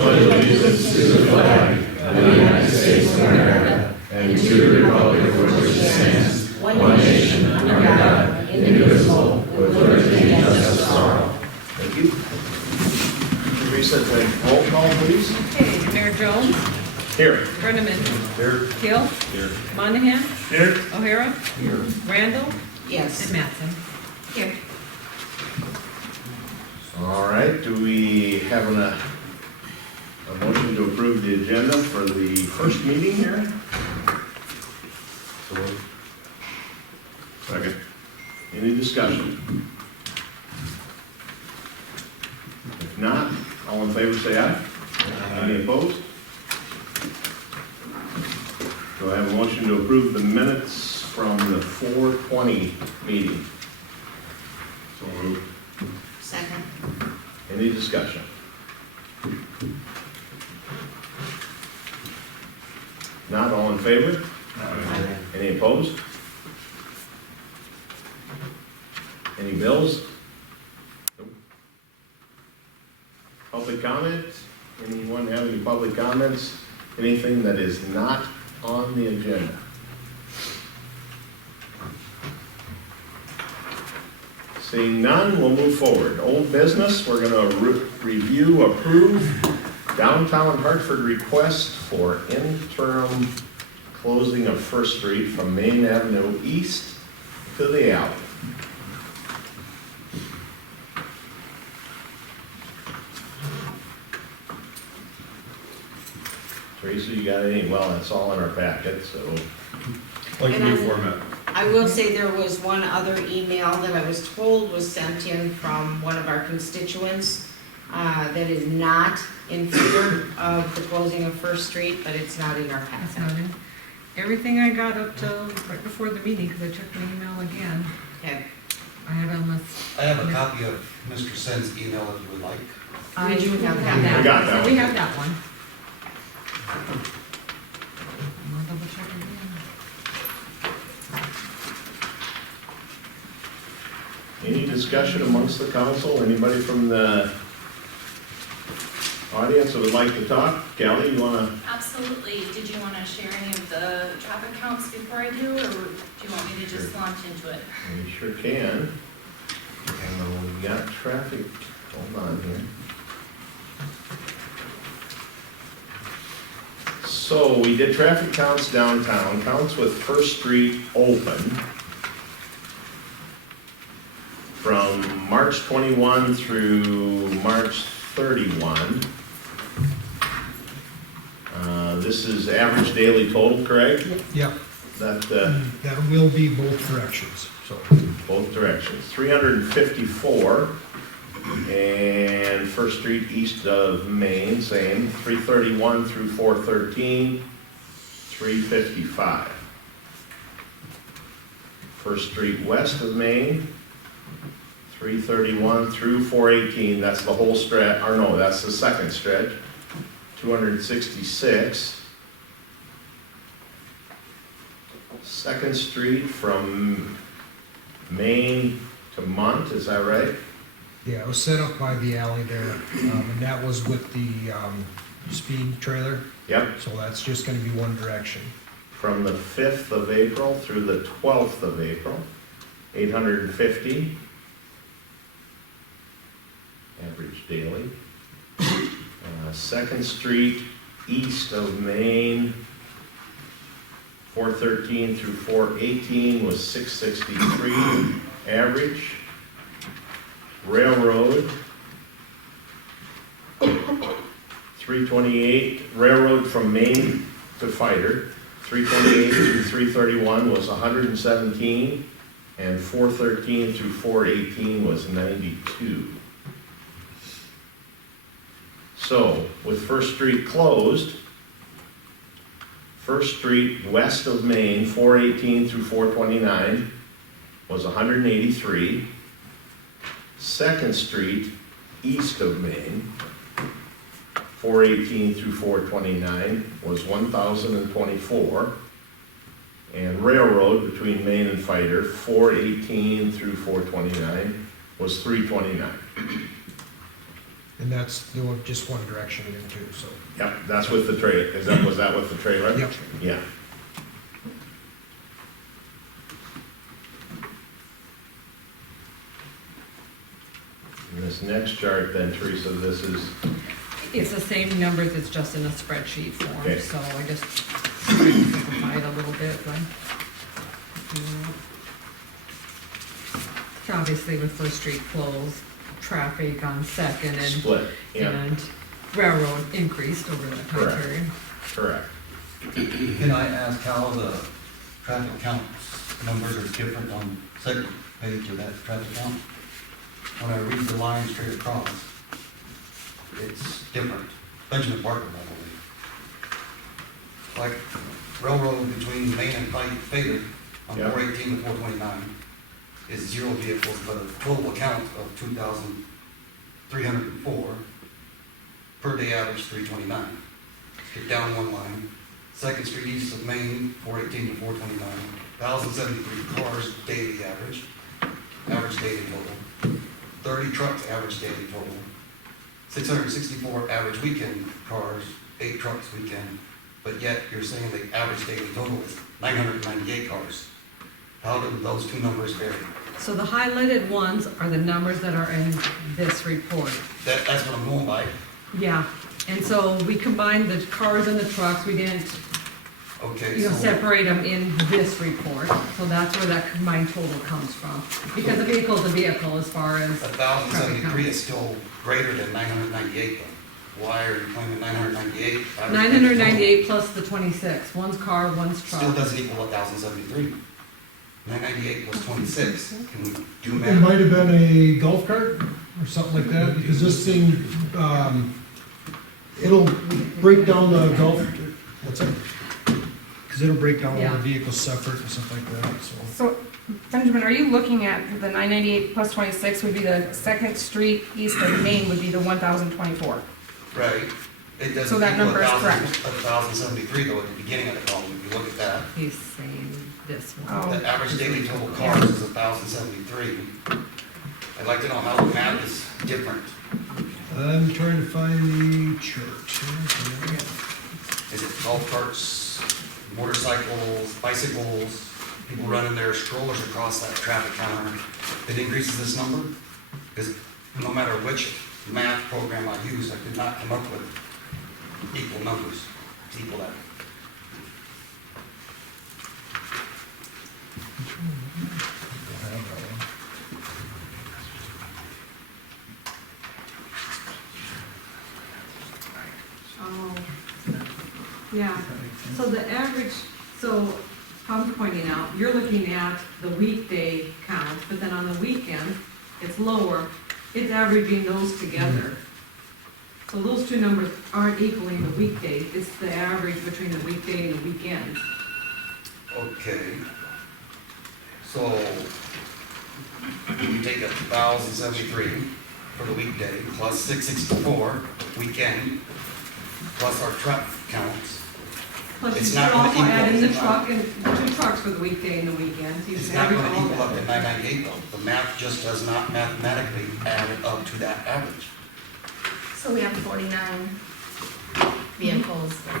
pledge allegiance to the flag of the United States of America and to the republic for which it stands, one nation, under God, indivisible, with liberty and justice for all. Thank you. Teresa, roll call, please. Okay, Mayor Jones, Here. Brenneman, Here. Hill, Here. Monahan, Here. O'Hara, Here. Randall, Yes. and Mattson. Here. All right, do we have a motion to approve the agenda for the first meeting here? Second. Any discussion? If not, all in favor say aye. Any opposed? Do I have a motion to approve the minutes from the 4/20 meeting? So moved. Second. Any discussion? Not all in favor? Any opposed? Any bills? Nope. Public comment? Anyone have any public comments? Anything that is not on the agenda? Seeing none, we'll move forward. Old business, we're going to review, approve downtown Hartford request for interim closing of First Street from Main Avenue east to the alley. Teresa, you got any? Well, that's all in our packet, so. Like And new I'm- format. I will say there was one other email that I was told was sent in from one of our constituents that is not in favor of the closing of First Street, but it's not in our That's packet. not in. Everything I got up till right before the meeting, because I checked my email again, Okay. I had on this. I have a copy of Mr. Sen's email if you would like. I We do have that. have We got that We one. have that one. I'll double check again. Any discussion amongst the council? Anybody from the audience that would like to talk? Kelly, you want to? Absolutely. Did you want to share any of the traffic counts before I do, or do you want me to just launch into it? We sure can. We got traffic, hold on here. So we did traffic counts downtown, counts with First Street open from March 21 through March 31. This is average daily total, correct? Yep, That, that will be both directions, so. both directions, 354, and First Street east of Maine, same, 331 through 413, 355. First Street west of Maine, 331 through 418, that's the whole stretch, or no, that's the second stretch, 266. Second Street from Maine to Mont, is that right? Yeah, it was set up by the alley there, and that was with the speed trailer, Yep, so that's just gonna be one direction. from the 5th of April through the 12th of April, 850. Average daily. Second Street east of Maine, 413 through 418 was 663 average. Railroad, 328, railroad from Maine to Fighter, 328 through 331 was 117, and 413 through 418 was 92. So, with First Street closed, First Street west of Maine, 418 through 429, was 183. Second Street east of Maine, 418 through 429, was 1,024. And Railroad between Maine and Fighter, 418 through 429, was 329. And that's the just one direction again too, so. Yep, that's with the trailer. Was that with the trailer? Yep. Yeah. And this next chart then, Teresa, this is, It's the same numbers, it's just in a spreadsheet Okay. form, so I just simplified a little bit, but. So obviously with First Street closed, traffic on Second split, yeah, and railroad increased over that time Correct. period. correct. Can I ask how the traffic counts numbers are different on second page of that traffic count? When I read the line straight across, it's different. Benjamin Barker, by the way. Like railroad between Maine and Fader on Yeah. 418 to 429 is 0 vehicles, but a total count of 2,304. Per day average 329. Get down one line. Second Street east of Maine, 418 to 429. 1,073 cars daily average daily total. 30 trucks average daily total. 664 average weekend cars, 8 trucks weekend. But yet you're saying the average daily total is 998 cars. How do those two numbers vary? So the highlighted ones are the numbers that are in this report. That's what I'm going by. Yeah, and so we combined the cars and the trucks, we didn't, Okay, so so separate them in this report. So that's where that combined total comes from. Because a vehicle is a vehicle as far as. 1,073 is still greater than 998 though. Why are you claiming 998? 998 plus the 26, one's car, one's Still truck. doesn't equal 1,073. 998 plus 26, can we do It math? might have been a golf cart or something like that, because this thing, it'll break down the golf, what's that? Because it'll break down all Yeah. the vehicles separate and stuff like that, so. So, Benjamin, are you looking at the 998 plus 26 would be the Second Street east of Maine would be the 1,024? Right. It doesn't So that equal number is 1,073 though at the beginning of the column, if you look at that. He's saying this one. Oh. The average daily total cars is 1,073. I'd like to know how the math is different. I'm trying to find the chart. Is it golf carts, motorcycles, bicycles, people running their strollers across that traffic counter that increases this number? Because no matter which math program I use, I could not come up with equal numbers to equal that. Oh, yeah, so the average, so Tom's pointing out, you're looking at the weekday count, but then on the weekend, it's lower, it's averaging those together. So those two numbers aren't equaling the weekday, it's the average between the weekday and the weekend. Okay. So, we take 1,073 for the weekday, plus 664 weekend, plus our truck counts. Plus It's you not should gonna also equal add in the the truck and the 2 trucks for the weekday and the weekend, so you It's should not average gonna all equal up to that. 998 though. The math just does not mathematically add up to that average. So we have 49 vehicles, is what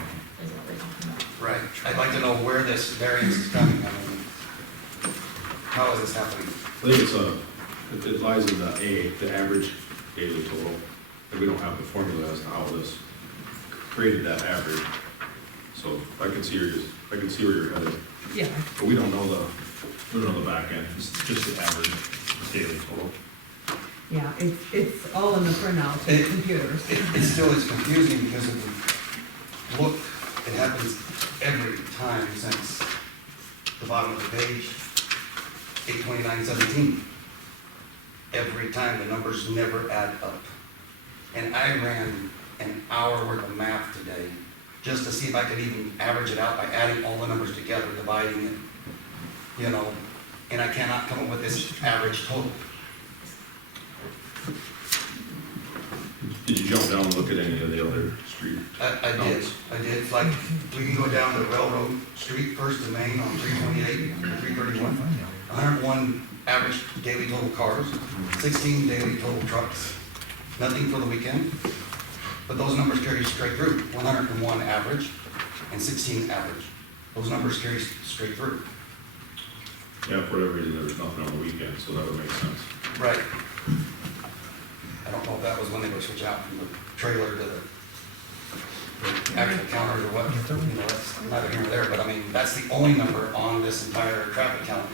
we're talking about. Right. I'd like to know where this variance is coming. I mean, how is this happening? I think it lies in the A, the average daily total. And we don't have the formula as to how this created that average. So I can see where you're headed, Yeah, but we don't know the back end, it's just the average daily total. yeah, it's all in the printout, in the computers. It still is confusing because if you look, it happens every time since the bottom of the page, 82917. Every time the numbers never add up. And I ran an hour worth of math today just to see if I could even average it out by adding all the numbers together, dividing it, and I cannot come up with this average total. Did you jump down and look at any of the other street? I did. It's like, we can go down to Railroad Street, First to Main on 328 and 331. 101 average daily total cars, 16 daily total trucks, nothing for the weekend, but those numbers carry straight through, 101 average and 16 average. Those numbers carry straight through. Yeah, for whatever reason, there was nothing on the weekend, so that would make sense. Right. I don't know if that was when they would switch out from the trailer to the actual counters or what, you know, that's neither here nor there, but I mean, that's the only number on this entire traffic count,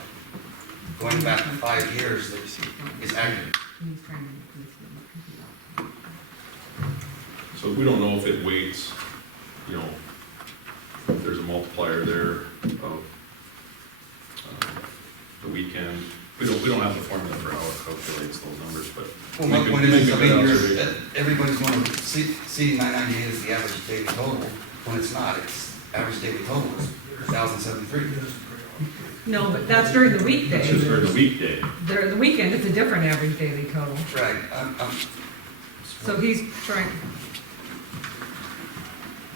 going back 5 years, that is accurate. So we don't know if it weights, you know, if there's a multiplier there of the weekend. We don't have the formula for how it calculates those numbers, but. Well, we my could point is, make I a mean, good you're, observation. everybody's going to see 998 as the average daily total, when it's not, it's average daily total is 1,073. No, but that's during the It's weekday. just for the weekday. During the weekend, it's a different average daily total. Right, So he's trying,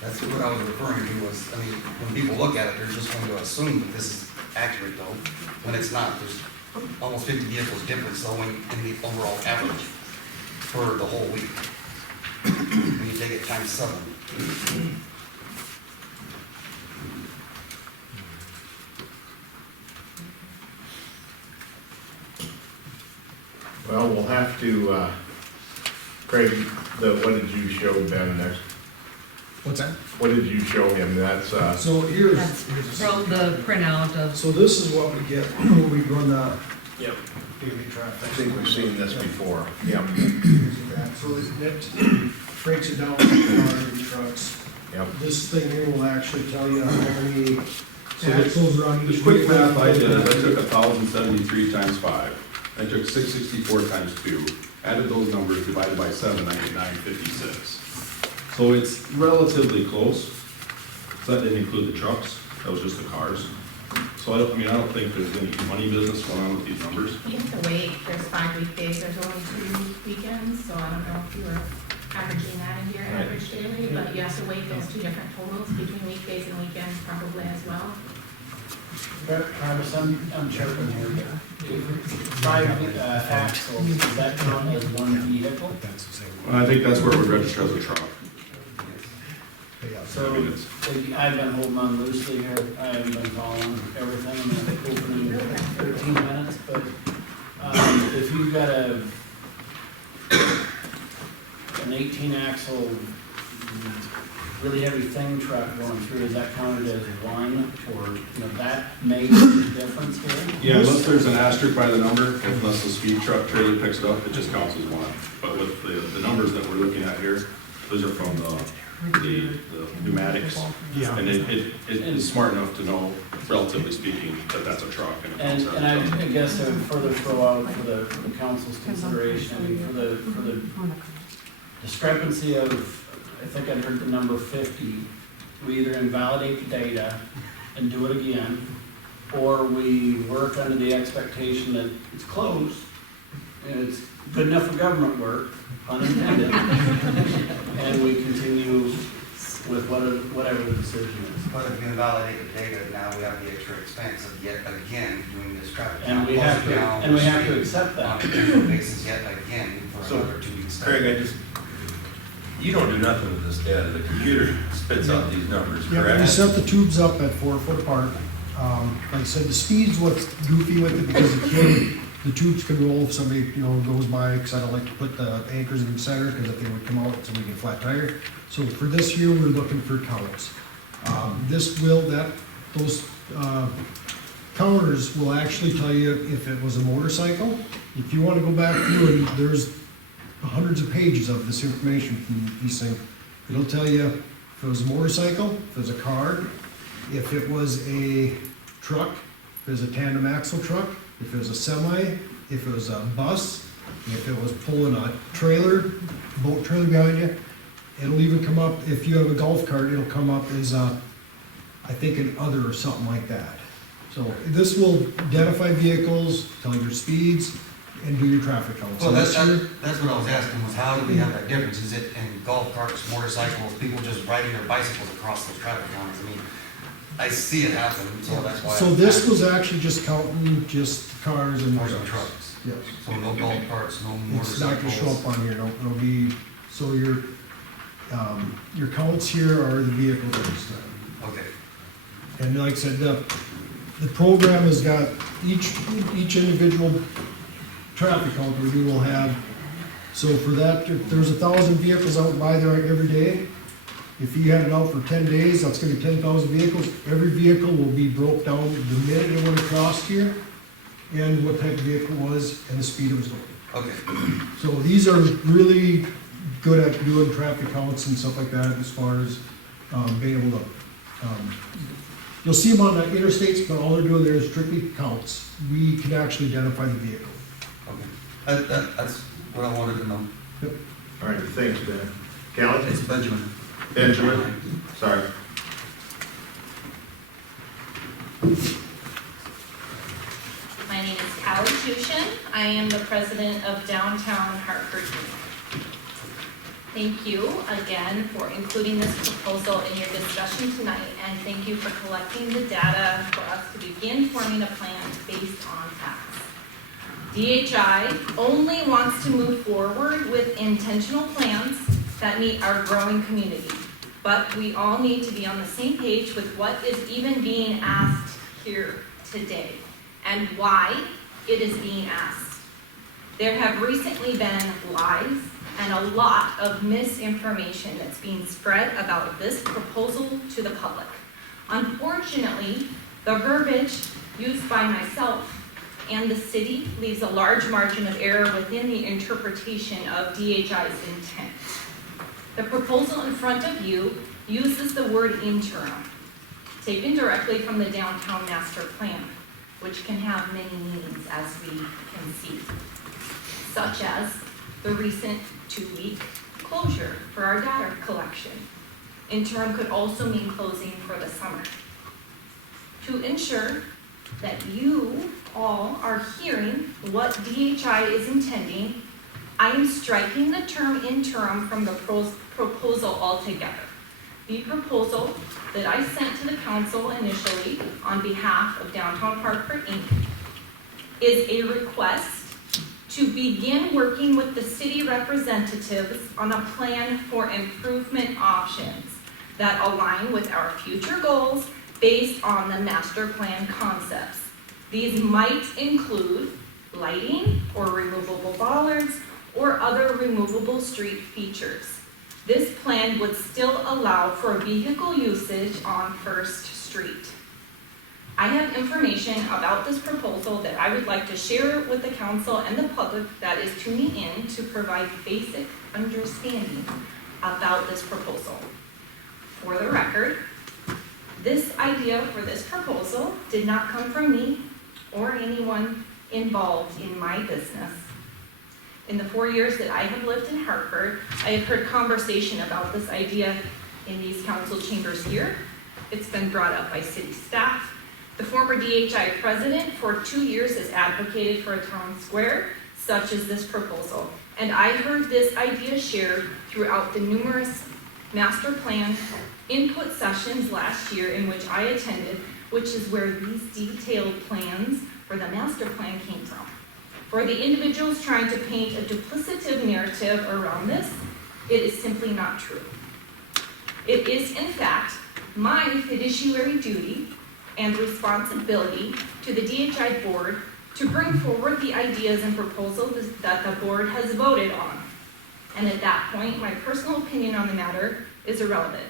that's what I was referring to was, I mean, when people look at it, they're just going to assume that this is accurate though, when it's not. There's almost 50 vehicles difference though in the overall average for the whole week. When you take it times 7. Well, we'll have to, Craig, what did you show Ben next? What's that? What did you show him? That's, So here's, from the printout of, so this is what we get when we run the Yep. daily traffic. I think we've seen this before. Yep. So it breaks it down into cars and trucks. Yep. This thing here will actually tell you how many So this- axles are on each. Just quick math I did, is I vehicle. took 1,073 times 5. I took 664 times 2, added those numbers, divided by 7, I get 956. So it's relatively close. So that didn't include the trucks, that was just the cars. So I don't think there's any money business going on with these numbers. You have to wait, there's 5 weekdays, there's only 2 weekends, so I don't know if you were averaging that into your Right. average daily, but you have to weight those 2 different totals between weekdays and weekends probably as well. Travis, I'm checking here, but 5 axles, does that count as one vehicle? That's the same. I think that's where it would register as a truck. So, I've been holding on loosely here, I haven't been following everything, I'm gonna open in 13 minutes, but, if you've got an 18 axle, really heavy thing truck going through, is that counted as one, or, you know, that makes the difference here? Yeah, unless there's an asterisk by the number, unless the speed truck trailer picks it up, it just counts as one. But with the numbers that we're looking at here, those are from the pneumatics. Yeah. And it is smart enough to know, relatively speaking, that that's a truck and it counts as a And truck. I guess I would further throw out for the council's consideration, I mean, for the discrepancy of, I think I heard the number 50, we either invalidate the data and do it again, or we work under the expectation that it's closed, and it's good enough for government work, unintended, and we continue with whatever the decision is. But if you invalidate the data, now we have the extra expense of yet again doing this traffic. And we have to accept On that. a annual basis yet again for So, another 2 weeks. Craig, you don't do nothing with this data, the computer spits out these numbers, Yeah, we correct? set the tubes up at 4 foot apart. Like I said, the speed's what's goofy with it because the tubes could roll if somebody, goes by, because I don't like to put the anchors in the center, because if they would come out, somebody get flat tire. So for this year, we're looking for counts. Those counters will actually tell you if it was a motorcycle. If you want to go back through and there's hundreds of pages of this information from these things. It'll tell you if it was a motorcycle, if it was a car, if it was a truck, if it was a tandem axle truck, if it was a semi, if it was a bus, if it was pulling a trailer, boat trailer behind you. It'll even come up, if you have a golf cart, it'll come up as I think an other or something like that. So this will identify vehicles, tell your speeds, and do your traffic counts. Well, So that's this year- what I was asking, was how do we have that difference? Is it in golf carts, motorcycles, people just riding their bicycles across those traffic counts? I mean, I see it happen, so that's why. So this was actually just counting just cars and Cars and trucks. trucks. yes. So no golf carts, no It's not gonna show motorcycles? up on here, no, it'll be, so your counts here are the vehicles instead. Okay, And like I said, the program has got each individual traffic count we will have. So for that, if there's 1,000 vehicles out by there every day, if you had it out for 10 days, that's gonna be 10,000 vehicles. Every vehicle will be broke down the minute it went across here, and what type of vehicle it was, and the speed it was going. okay. So these are really good at doing traffic counts and stuff like that, as far as being able to, you'll see them on the interstates, but all they're doing there is strictly counts. We can actually identify the vehicle. Okay. That's what I wanted to know. All right, thanks, Ben. Callie? It's Benjamin. Benjamin? Sorry. My name is Callie Tushin. I am the president of Downtown Hartford. Thank you again for including this proposal in your discussion tonight, and thank you for collecting the data for us to begin forming a plan based on facts. DHI only wants to move forward with intentional plans that meet our growing community. But we all need to be on the same page with what is even being asked here today and why it is being asked. There have recently been lies and a lot of misinformation that's being spread about this proposal to the public. Unfortunately, the verbiage used by myself and the city leaves a large margin of error within the interpretation of DHI's intent. The proposal in front of you uses the word interim, taken directly from the downtown master plan, which can have many meanings as we can see, such as the recent 2-week closure for our data collection. Interim could also mean closing for the summer. To ensure that you all are hearing what DHI is intending, I am striking the term interim from the proposal altogether. The proposal that I sent to the council initially on behalf of Downtown Hartford, Inc. is a request to begin working with the city representatives on a plan for improvement options that align with our future goals based on the master plan concepts. These might include lighting or removable bollards or other removable street features. This plan would still allow for vehicle usage on First Street. I have information about this proposal that I would like to share with the council and the public that is tuning in to provide basic understanding about this proposal. For the record, this idea for this proposal did not come from me or anyone involved in my business. In the 4 years that I have lived in Hartford, I have heard conversation about this idea in these council chambers here. It's been brought up by city staff. The former DHI president for 2 years has advocated for a town square, such as this proposal. And I heard this idea shared throughout the numerous master plan input sessions last year in which I attended, which is where these detailed plans for the master plan came from. For the individuals trying to paint a duplicative narrative around this, it is simply not true. It is, in fact, my fiduciary duty and responsibility to the DHI board to bring forward the ideas and proposals that the board has voted on. And at that point, my personal opinion on the matter is irrelevant.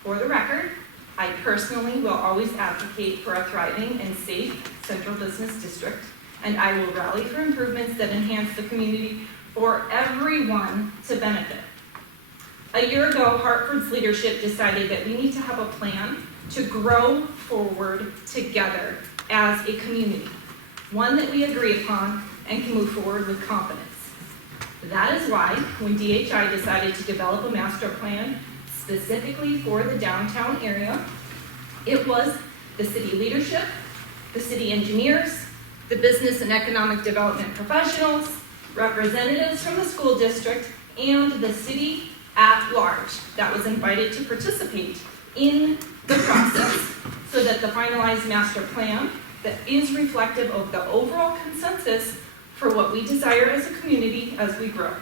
For the record, I personally will always advocate for a thriving and safe central business district, and I will rally for improvements that enhance the community for everyone to benefit. A year ago, Hartford's leadership decided that we need to have a plan to grow forward together as a community, one that we agree upon and can move forward with confidence. That is why, when DHI decided to develop a master plan specifically for the downtown area, it was the city leadership, the city engineers, the business and economic development professionals, representatives from the school district, and the city at large that was invited to participate in the process so that the finalized master plan that is reflective of the overall consensus for what we desire as a community as we grow.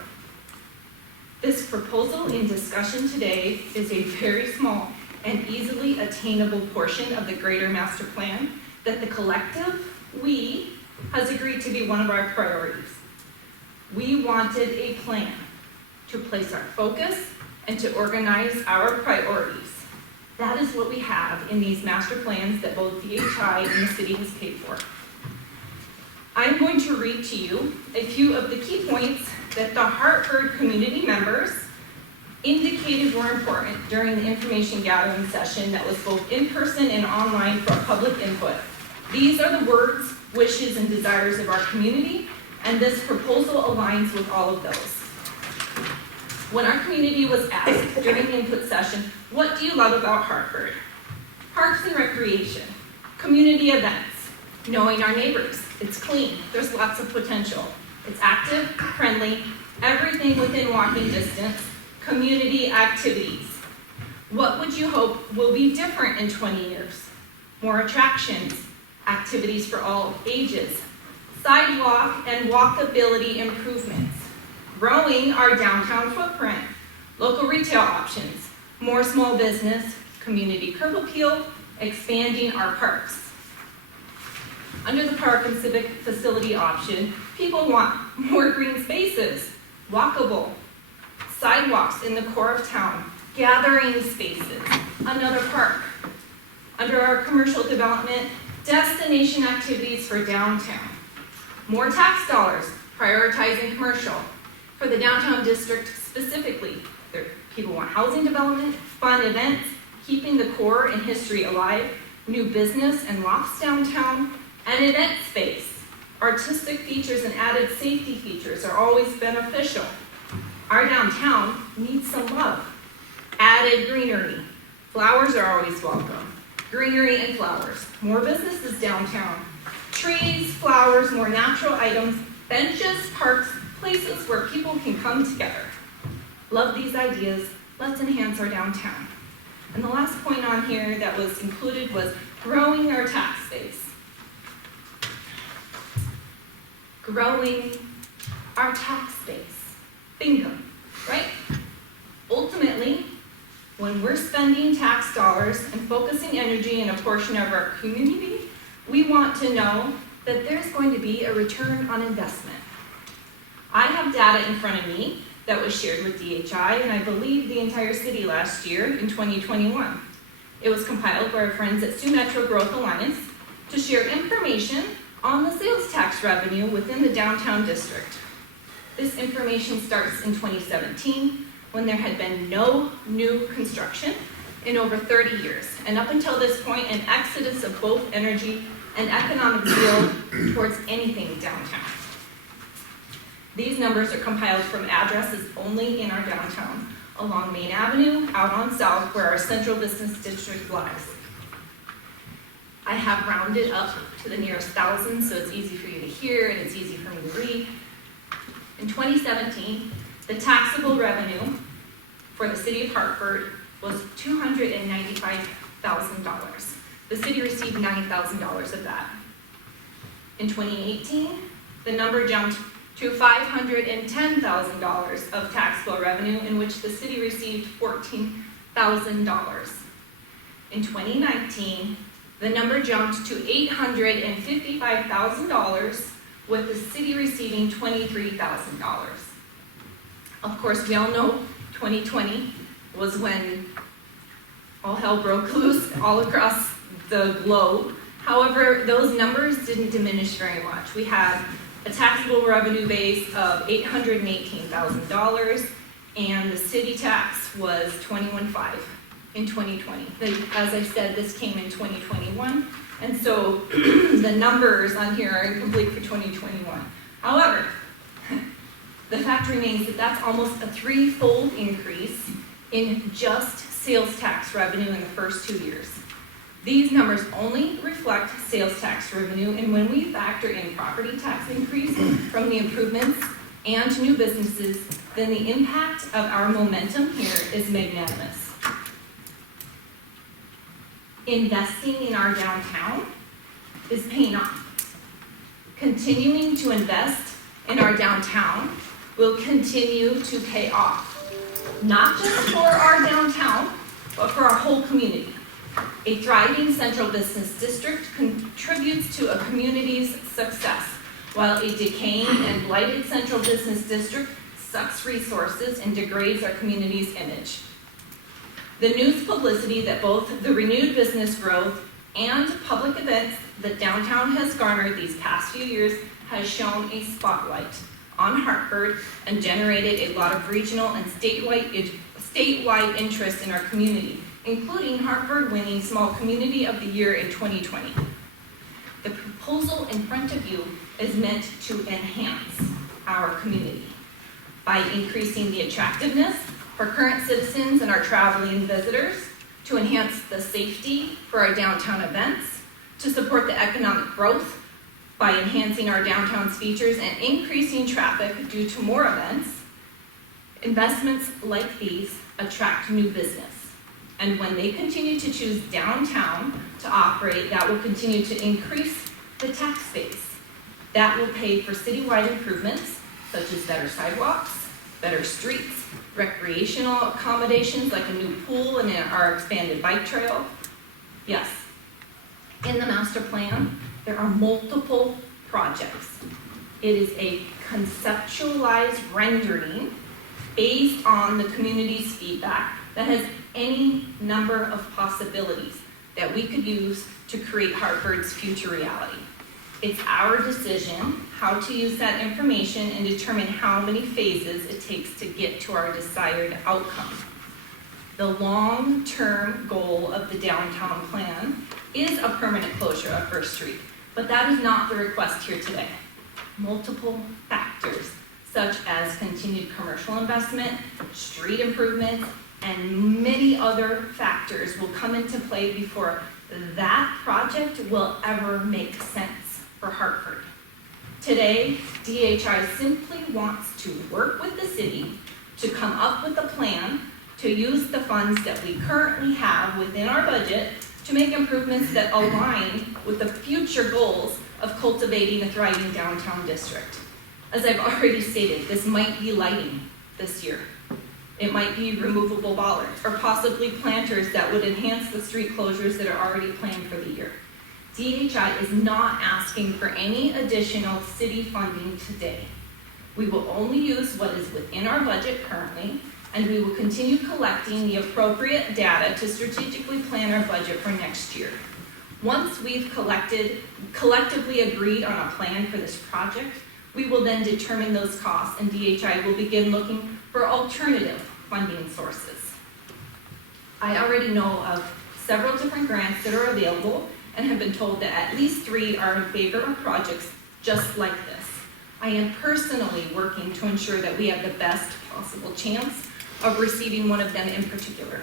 This proposal in discussion today is a very small and easily attainable portion of the greater master plan that the collective, we, has agreed to be one of our priorities. We wanted a plan to place our focus and to organize our priorities. That is what we have in these master plans that both DHI and the city has paid for. I'm going to read to you a few of the key points that the Hartford community members indicated were important during the information gathering session that was both in person and online for public input. These are the words, wishes, and desires of our community, and this proposal aligns with all of those. When our community was asked during the input session, what do you love about Hartford? Parks and recreation, community events, knowing our neighbors, it's clean, there's lots of potential, it's active, friendly, everything within walking distance, community activities. What would you hope will be different in 20 years? More attractions, activities for all ages, sidewalk and walkability improvements, growing our downtown footprint, local retail options, more small business, community curb appeal, expanding our parks. Under the park and civic facility option, people want more green spaces, walkable, sidewalks in the core of town, gathering spaces, another park. Under our commercial development, destination activities for downtown. More tax dollars, prioritizing commercial. For the downtown district specifically, people want housing development, fun events, keeping the core and history alive, new business and lofts downtown, and event space. Artistic features and added safety features are always beneficial. Our downtown needs some love. Added greenery. Flowers are always welcome. Greenery and flowers. More businesses downtown. Trees, flowers, more natural items, benches, parks, places where people can come together. Love these ideas. Let's enhance our downtown. And the last point on here that was included was growing our tax base. Growing our tax base. Bingo, right? Ultimately, when we're spending tax dollars and focusing energy in a portion of our community, we want to know that there's going to be a return on investment. I have data in front of me that was shared with DHI and I believe the entire city last year in 2021. It was compiled by our friends at Sioux Metro Growth Alliance to share information on the sales tax revenue within the downtown district. This information starts in 2017 when there had been no new construction in over 30 years. And up until this point, an exodus of both energy and economic zeal towards anything downtown. These numbers are compiled from addresses only in our downtown, along Main Avenue, out on South, where our central business district lies. I have rounded up to the nearest thousand, so it's easy for you to hear and it's easy for me to read. In 2017, the taxable revenue for the city of Hartford was $295,000. The city received $9,000 of that. In 2018, the number jumped to $510,000 of taxable revenue, in which the city received $14,000. In 2019, the number jumped to $855,000, with the city receiving $23,000. Of course, we all know 2020 was when all hell broke loose all across the globe. However, those numbers didn't diminish very much. We had a taxable revenue base of $818,000, and the city tax was $21,500 in 2020. As I said, this came in 2021, and so the numbers on here are incomplete for 2021. However, the fact remains that that's almost a threefold increase in just sales tax revenue in the first 2 years. These numbers only reflect sales tax revenue, and when we factor in property tax increase from the improvements and new businesses, then the impact of our momentum here is magnanimous. Investing in our downtown is paying off. Continuing to invest in our downtown will continue to pay off. Not just for our downtown, but for our whole community. A thriving central business district contributes to a community's success, while a decaying and blighted central business district sucks resources and degrades our community's image. The news publicity that both the renewed business growth and public events that downtown has garnered these past few years has shone a spotlight on Hartford and generated a lot of regional and statewide interest in our community, including Hartford winning Small Community of the Year in 2020. The proposal in front of you is meant to enhance our community by increasing the attractiveness for current citizens and our traveling visitors, to enhance the safety for our downtown events, to support the economic growth by enhancing our downtown's features and increasing traffic due to more events. Investments like these attract new business. And when they continue to choose downtown to operate, that will continue to increase the tax base. That will pay for citywide improvements, such as better sidewalks, better streets, recreational accommodations like a new pool and our expanded bike trail. Yes, in the master plan, there are multiple projects. It is a conceptualized rendering based on the community's feedback that has any number of possibilities that we could use to create Hartford's future reality. It's our decision how to use that information and determine how many phases it takes to get to our desired outcome. The long-term goal of the downtown plan is a permanent closure of First Street, but that is not the request here today. Multiple factors, such as continued commercial investment, street improvements, and many other factors will come into play before that project will ever make sense for Hartford. Today, DHI simply wants to work with the city to come up with a plan to use the funds that we currently have within our budget to make improvements that align with the future goals of cultivating a thriving downtown district. As I've already stated, this might be lighting this year. It might be removable bollards or possibly planters that would enhance the street closures that are already planned for the year. DHI is not asking for any additional city funding today. We will only use what is within our budget currently, and we will continue collecting the appropriate data to strategically plan our budget for next year. Once we've collectively agreed on a plan for this project, we will then determine those costs, and DHI will begin looking for alternative funding sources. I already know of several different grants that are available and have been told that at least 3 are in favor of projects just like this. I am personally working to ensure that we have the best possible chance of receiving one of them in particular.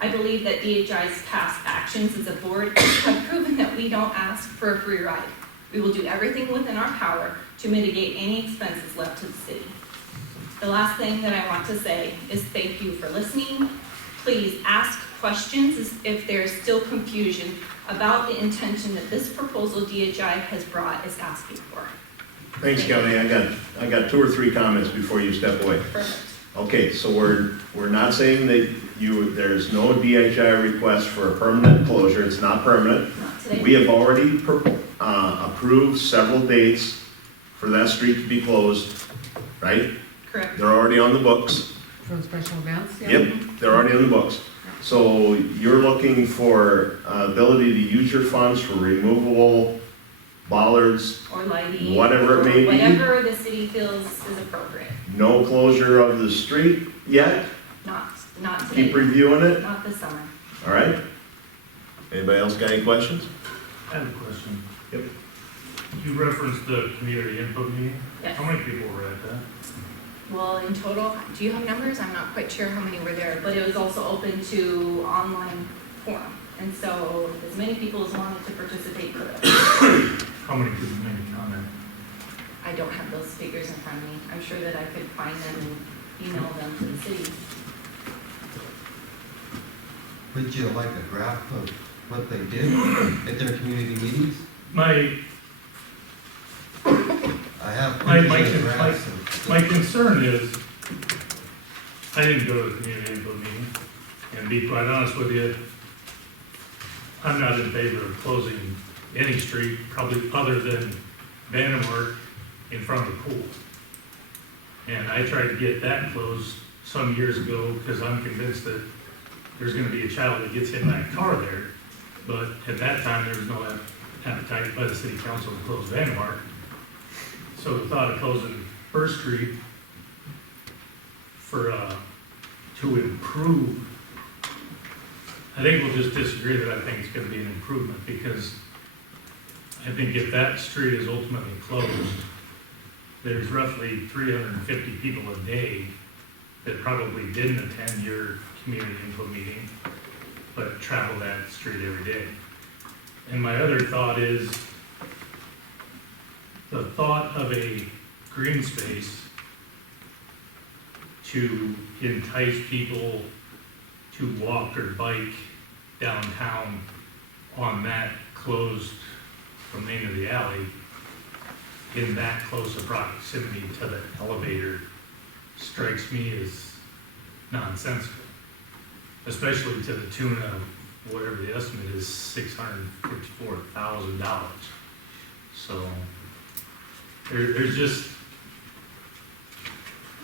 I believe that DHI's past actions as a board have proven that we don't ask for a free ride. We will do everything within our power to mitigate any expenses left to the city. The last thing that I want to say is thank you for listening. Please ask questions if there is still confusion about the intention that this proposal DHI has brought is asking for. Thanks, Kelly. I got 2 or 3 comments before you step away. Perfect. Okay, so we're not saying that there's no DHI request for a permanent closure. It's not permanent. Not today. We have already approved several dates for that street to be closed, right? Correct. They're already on the books. For special events, yeah. Yep, they're already on the books. So you're looking for ability to use your funds for removable bollards, Or lighting. whatever it may be. Whatever the city feels is appropriate. No closure of the street yet. Not today. Keep reviewing it. Not this summer. All right. Anybody else got any questions? I have a question. Yep. You referenced the community input meeting. Yes. How many people were at that? Well, in total, do you have numbers? I'm not quite sure how many were there, but it was also open to online forum. And so as many people as wanted to participate could have. How many people made a comment? I don't have those figures in front of me. I'm sure that I could find them and email them to the city. Would you like a graph of what they did at their community meetings? My I have My pictures of the grass. and- my concern is, I didn't go to the community input meeting, and to be quite honest with you, I'm not in favor of closing any street, probably other than Vandermark in front of the pool. And I tried to get that closed some years ago, because I'm convinced that there's gonna be a child that gets hit by a car there. But at that time, there was no appetite by the city council to close Vandermark. So the thought of closing First Street for, to improve, I think we'll just disagree that I think it's gonna be an improvement, because I think if that street is ultimately closed, there's roughly 350 people a day that probably didn't attend your community input meeting, but travel that street every day. And my other thought is, the thought of a green space to entice people to walk or bike downtown on that closed from the end of the alley in that close a proximity to the elevator strikes me as nonsensical, especially to the tune of whatever the estimate is, $654,000. So there's just,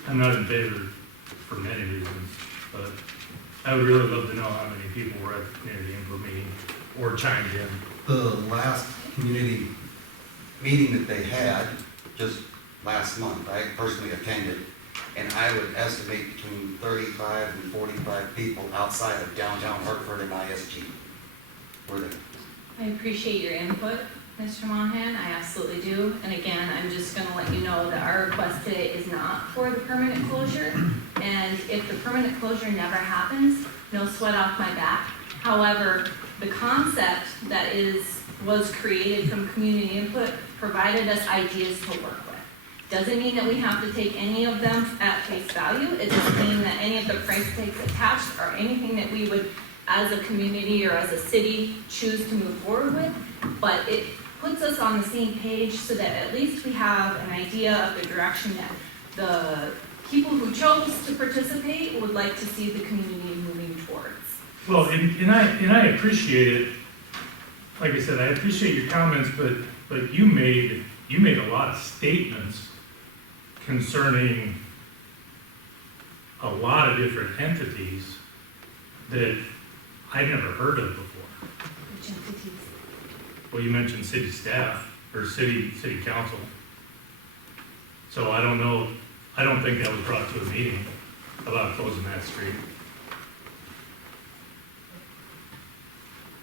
I'm not in favor for many reasons, but I would really love to know how many people were at the community input meeting or chimed in. The last community meeting that they had, just last month, I personally attended, and I would estimate between 35 and 45 people outside of downtown Hartford and ISG were there. I appreciate your input, Mr. Monahan, I absolutely do. And again, I'm just gonna let you know that our request today is not for the permanent closure. And if the permanent closure never happens, no sweat off my back. However, the concept that was created from community input provided us ideas to work with. Doesn't mean that we have to take any of them at face value. It doesn't mean that any of the price tags attached are anything that we would, as a community or as a city, choose to move forward with. But it puts us on the same page so that at least we have an idea of the direction that the people who chose to participate would like to see the community moving towards. Well, and I appreciate it. Like I said, I appreciate your comments, but you made a lot of statements concerning a lot of different entities that I'd never heard of before. Which entities? Well, you mentioned city staff or city council. So I don't know, I don't think that was brought to a meeting about closing that street.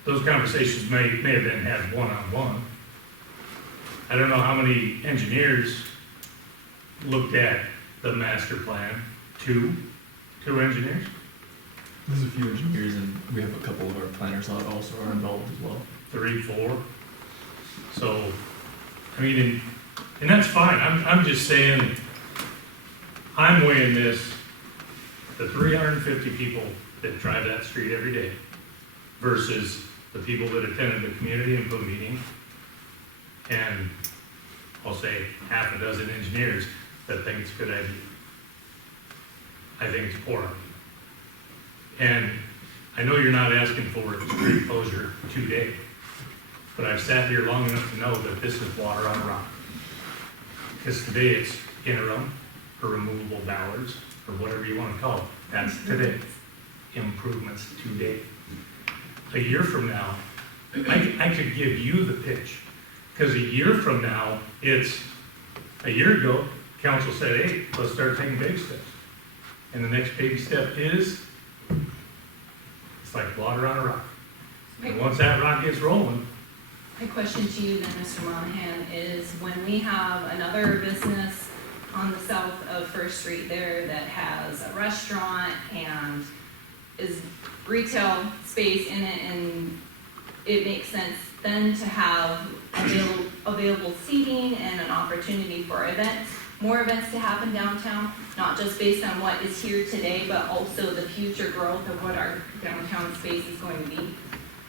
Those conversations may have been had one-on-one. I don't know how many engineers looked at the master plan. Two engineers? There's a few engineers, and we have a couple of our planners also are involved as well. 3, 4. So, I mean, and that's fine. I'm just saying, I'm weighing this, the 350 people that drive that street every day versus the people that attended the community input meeting, and I'll say half a dozen engineers that think it's a good idea. I think it's poor. And I know you're not asking for street closure today, but I've sat here long enough to know that this is water on a rock. Because today it's interim or removable ballards, or whatever you want to call it. That's today. Improvements today. A year from now, I could give you the pitch. Because a year from now, a year ago, council said, hey, let's start taking baby steps. And the next baby step is, it's like water on a rock. And once that rock gets rolling. My question to you then, Mr. Monahan, is when we have another business on the south of First Street there that has a restaurant and is retail space in it, and it makes sense then to have available seating and an opportunity for events, more events to happen downtown, not just based on what is here today, but also the future growth of what our downtown space is going to be,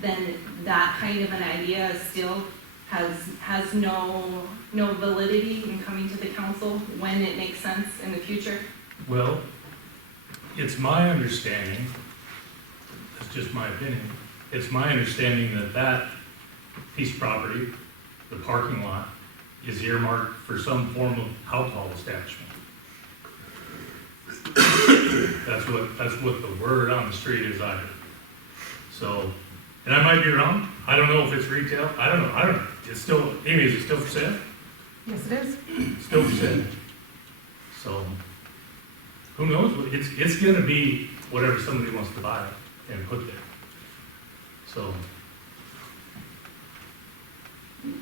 then that kind of an idea still has no validity in coming to the council when it makes sense in the future? Well, it's my understanding, it's just my opinion, it's my understanding that that piece of property, the parking lot, is earmarked for some form of alcohol establishment. That's what the word on the street is either. So, and I might be wrong, I don't know if it's retail, I don't know, it's still, Amy, is it still for sale? Yes, it is. Still for sale. So, who knows, it's gonna be whatever somebody wants to buy and put there. So,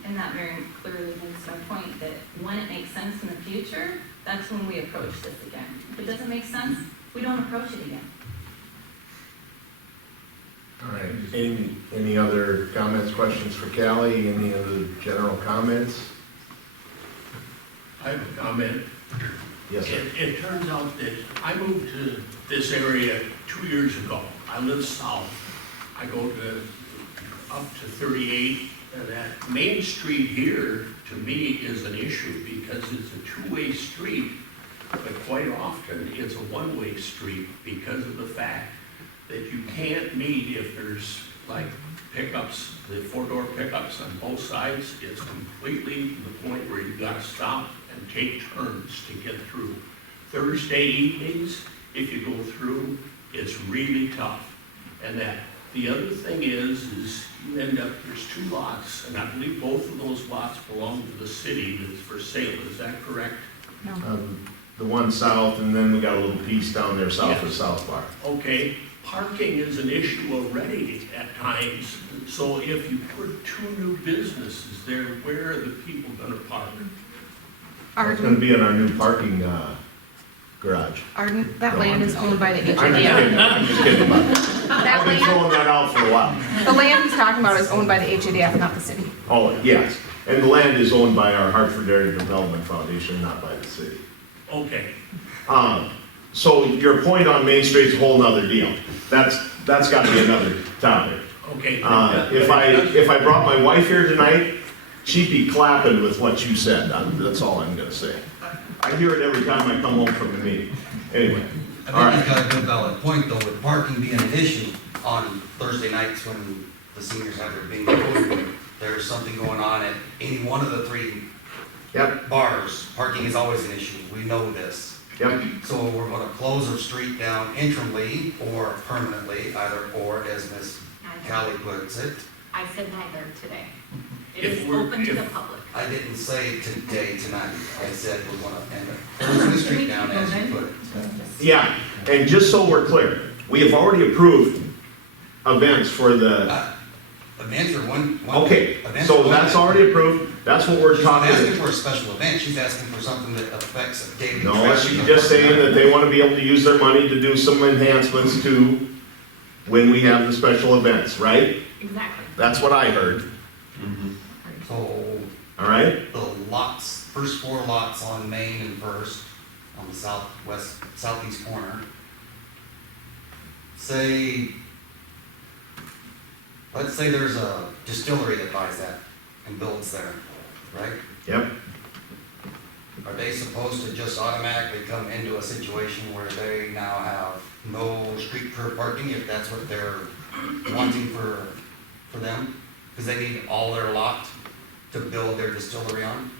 And that very clearly makes my point that when it makes sense in the future, that's when we approach this again. If it doesn't make sense, we don't approach it again. All right, any other comments, questions for Callie? Any other general comments? I have a comment. Yes, sir. It turns out that I moved to this area 2 years ago. I live south. I go up to 38, and that Main Street here, to me, is an issue because it's a two-way street, but quite often it's a one-way street because of the fact that you can't meet if there's like pickups, the four-door pickups on both sides. It's completely to the point where you gotta stop and take turns to get through. Thursday evenings, if you go through, it's really tough. And that, the other thing is you end up, there's two lots, and I believe both of those lots belong to the city that's for sale. Is that correct? No. The one south, and then we got a little piece down there south of South Bar. Okay, parking is an issue already at times. So if you put two new businesses there, where are the people gonna park? It's gonna be in our new parking garage. Arden, that land is owned by the I'm just kidding about it. That I've been land, throwing that out for a while. the land he's talking about is owned by the HADF, not the city. Oh, yes, and the land is owned by our Hartford Area Development Foundation, not by the city. Okay, So your point on Main Street's a whole nother deal. That's gotta be another topic. okay. If I brought my wife here tonight, she'd be clapping with what you said. That's all I'm gonna say. I hear it every time I come home from the meeting. Anyway, I think he's got a good valid point though, with parking being an issue on Thursday nights when the seniors have their bingo. There's something going on at any one of the three yep, bars. Parking is always an issue. We know this. yep. So we're gonna close our street down interimly or permanently, either or, as Ms. Callie puts it. I said neither today. It If is we're- open to if- the public. I didn't say today, tonight. I said we're gonna end up closing the street down as you put it. Yeah, and just so we're clear, we have already approved events for the, Events are one. okay, events so are one that's thing. already approved. That's what we're She's not asking talking. for a special event, she's asking for something that affects daily No, traffic. she's just saying that they want to be able to use their money to do some enhancements to when we have the special events, right? Exactly. That's what I heard, So, all right? the lots, first four lots on Main and First, on the southeast corner, let's say there's a distillery that buys that and builds there, right? Yep. Are they supposed to just automatically come into a situation where they now have no street curb parking if that's what they're wanting for them? Because they need all their lot to build their distillery on?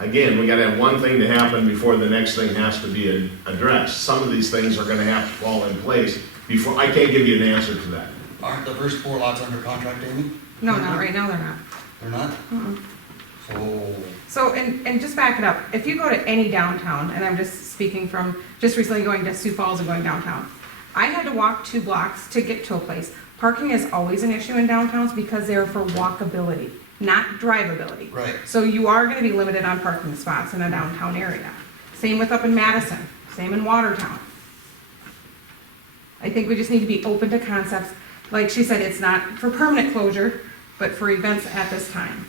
Again, we gotta have one thing to happen before the next thing has to be addressed. Some of these things are gonna have to fall in place before, I can't give you an answer to that. Aren't the first four lots under contract, Amy? No, not right now, they're not. They're not? Mm-mm. So, So, and just back it up, if you go to any downtown, and I'm just speaking from just recently going to Sioux Falls and going downtown, I had to walk 2 blocks to get to a place. Parking is always an issue in downtowns because they're for walkability, not drivability. right. So you are gonna be limited on parking spots in a downtown area. Same with up in Madison, same in Watertown. I think we just need to be open to concepts. Like she said, it's not for permanent closure, but for events at this time.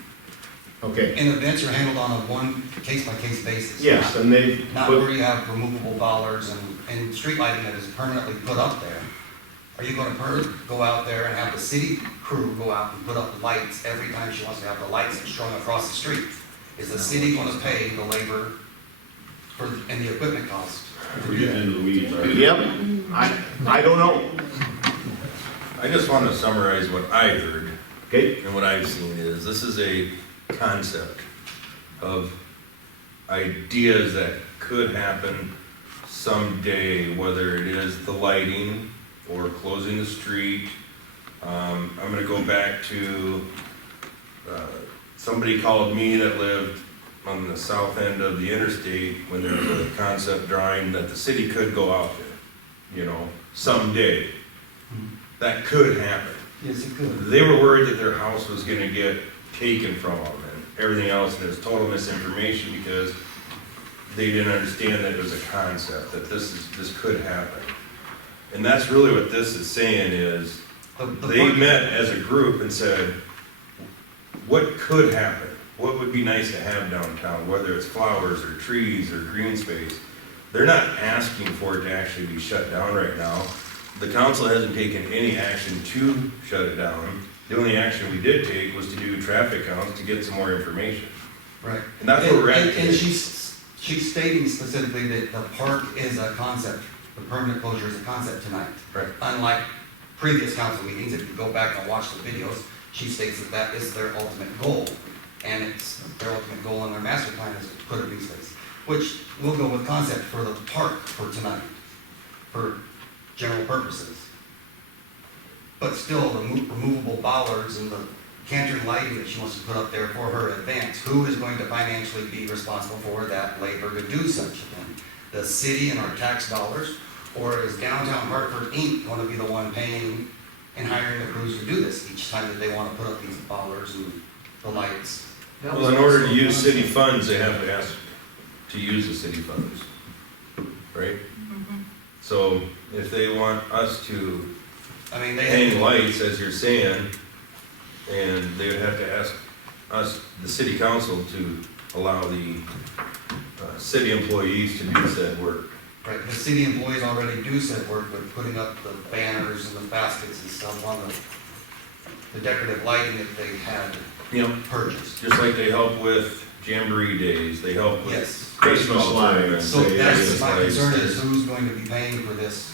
Okay, And events are handled on a one case-by-case basis. yes, and they, Not where you have removable bollards and street lighting that is permanently put up there. Are you gonna go out there and have the city crew crew go out and put up lights every time she wants to have the lights strung across the street? Is the city gonna pay the labor for, and the equipment cost? We're getting into the weeds. already. Yep, I don't know. I just want to summarize what I heard. Okay, And what I've seen is, this is a concept of ideas that could happen someday, whether it is the lighting or closing the street. I'm gonna go back to, somebody called me that lived on the south end of the interstate when there was a concept drawing that the city could go out there, you know, someday. That could happen. Yes, it could. They were worried that their house was gonna get taken from them and everything else, and it's total misinformation because they didn't understand that it was a concept, that this could happen. And that's really what this is saying is, they met as a group and said, what could happen? What would be nice to have downtown, whether it's flowers or trees or green space? They're not asking for it to actually be shut down right now. The council hasn't taken any action to shut it down. The only action we did take was to do traffic counts to get some more information. Right. And that's where we're at. And she's stating specifically that the park is a concept, the permanent closure is a concept tonight. Right. Unlike previous council meetings, if you go back and watch the videos, she states that that is their ultimate goal. And it's their ultimate goal in their master plan is to put a green space, which will go with concept for the park for tonight, for general purposes. But still, the removable bollards and the canted lighting that she wants to put up there for her advance, who is going to financially be responsible for that labor to do such a thing? The city and our tax dollars, or is Downtown Hartford Inc. going to be the one paying and hiring the crews to do this each time that they want to put up these bollards and the lights? Well, in order to use city funds, they have to ask to use the city funds, right? So if they want us to I mean, hang lights, as you're saying, and they would have to ask us, the city council, to allow the city employees to do said work. Right, the city employees already do said work with putting up the banners and the baskets and stuff on the decorative lighting that they had You know, purchased. just like they help with Jamboree days, they help with Yes. Christmas lights. lights. So they- that's my lights. concern is who's going to be paying for this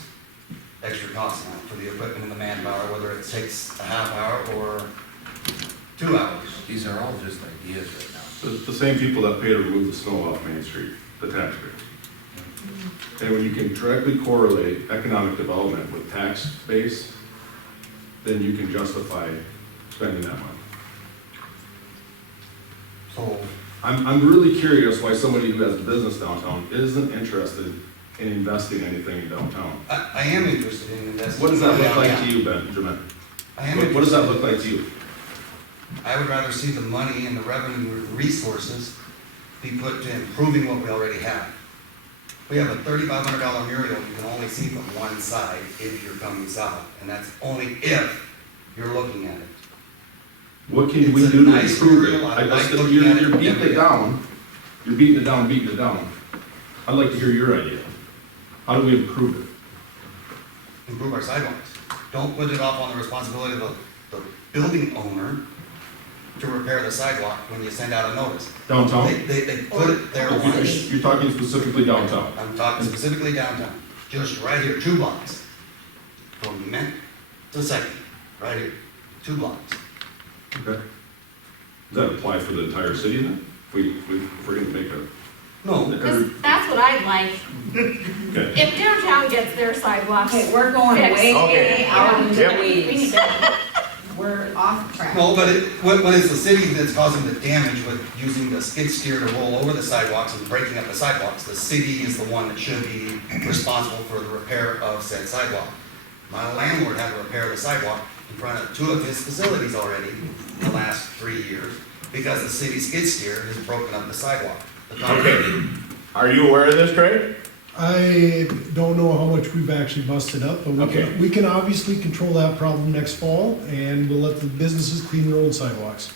extra cost now, for the equipment and the manpower, whether it takes a half hour or 2 hours. These are all just ideas right now. The same people that pay to remove the snow off Main Street, the taxpayers. And when you can directly correlate economic development with tax base, then you can justify spending that money. So, I'm really curious why somebody who has a business downtown isn't interested in investing anything in downtown. I am interested in investing. What does that look like to you, Benjamin? I am What does that interested. look like to you? I would rather see the money and the revenue resources be put to improving what we already have. We have a $3,500 mural you can only see from one side if you're coming south, and that's only if you're looking at it. What can It's we a do to nice improve it? mural. I I like guess looking you're at it beating every it down. You're beating it down. I'd like to hear your idea. How do we improve it? Improve our sidewalks. Don't put it off on the responsibility of the building owner to repair the sidewalk when you send out a notice. Downtown? They put it there once. You're talking specifically downtown. I'm talking specifically downtown, just right here, 2 blocks. From Mint to Second, right here, 2 blocks. Okay. Does that apply for the entire city then? If we're gonna make a, No, Because that's what I'd like. okay. If downtown gets their sidewalks. Okay, we're going way Okay. out into Yep. the We need weeds. to. We're off track. no, but when it's the city that's causing the damage with using the skid steer to roll over the sidewalks and breaking up the sidewalks, the city is the one that should be responsible for the repair of said sidewalk. My landlord had to repair the sidewalk in front of 2 of his facilities already in the last 3 years because the city skid steer has broken up the sidewalk. Okay. Are you aware of this, Craig? I don't know how much we've actually busted up, but Okay. we can obviously control that problem next fall, and we'll let the businesses clean their own sidewalks.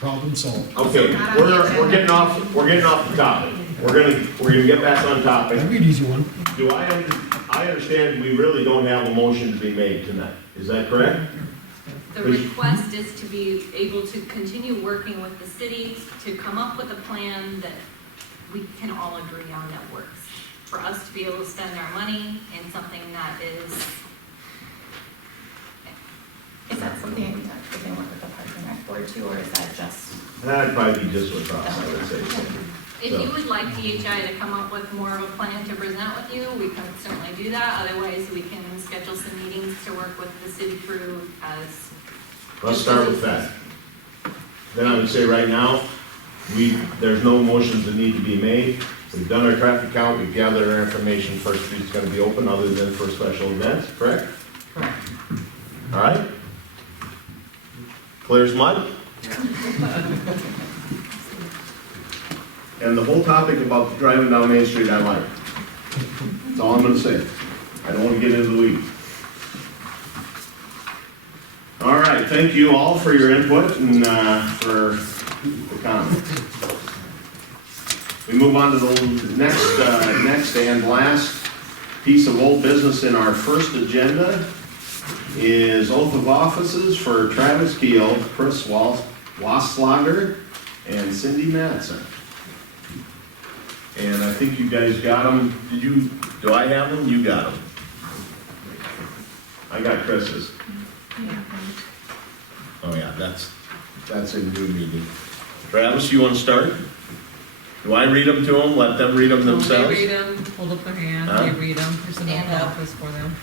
Problem solved. Okay, we're getting off the topic. We're gonna get back on topic. That'd be an easy one. Do I understand we really don't have a motion to be made tonight, is that correct? The request is to be able to continue working with the city to come up with a plan that we can all agree on that works. For us to be able to spend our money in something that is, Is that something I need to begin with the Park and Rec Board too, or is that just? That'd probably be just with us, I would say. if you would like DHI to come up with more of a plan to present with you, we can certainly do that. Otherwise, we can schedule some meetings to work with the city crew as. Let's start with that. Then I would say right now, there's no motions that need to be made. We've done our traffic count, we've gathered our information, First Street's gonna be open other than for special events, correct? Correct. All right? Clear as mud? And the whole topic about driving down Main Street, I like. That's all I'm gonna say. I don't wanna get into the weeds. All right, thank you all for your input and for the comments. We move on to the next and last piece of old business in our first agenda is oath of offices for Travis Keel, Chris Wasslager, and Cindy Mattson. And I think you guys got them. Do I have them? You got them. I got Chris's. Oh yeah, that's a new meeting. Travis, you want to start? Do I read them to them? Let them read them themselves? They read them, hold up their hand, Huh? they read them, there's an Stand up. office for them.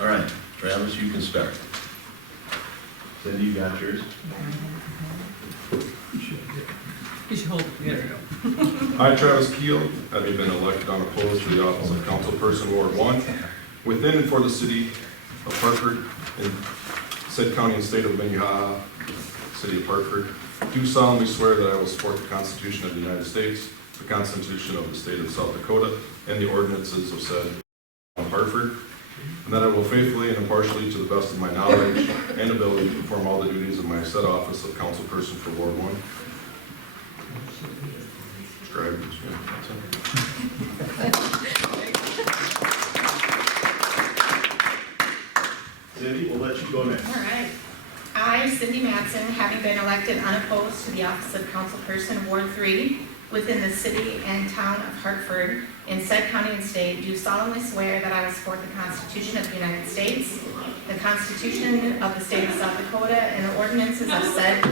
All right, Travis, you can start. Cindy, you got yours? You should hold, there you go. I, Travis Keel, having been elected unopposed to the office of Councilperson Ward 1, within and for the city of Hartford, in said county and state of Minnehaha, city of Hartford, do solemnly swear that I will support the Constitution of the United States, the Constitution of the state of South Dakota, and the ordinances of said of Hartford, and that I will faithfully and impartially, to the best of my knowledge and ability, perform all the duties of my said office of Councilperson for Ward 1. Cindy, we'll let you go next. All right. I, Cindy Mattson, having been elected unopposed to the office of Councilperson Ward 3 within the city and town of Hartford in said county and state, do solemnly swear that I will support the Constitution of the United States, the Constitution of the state of South Dakota, and the ordinances of said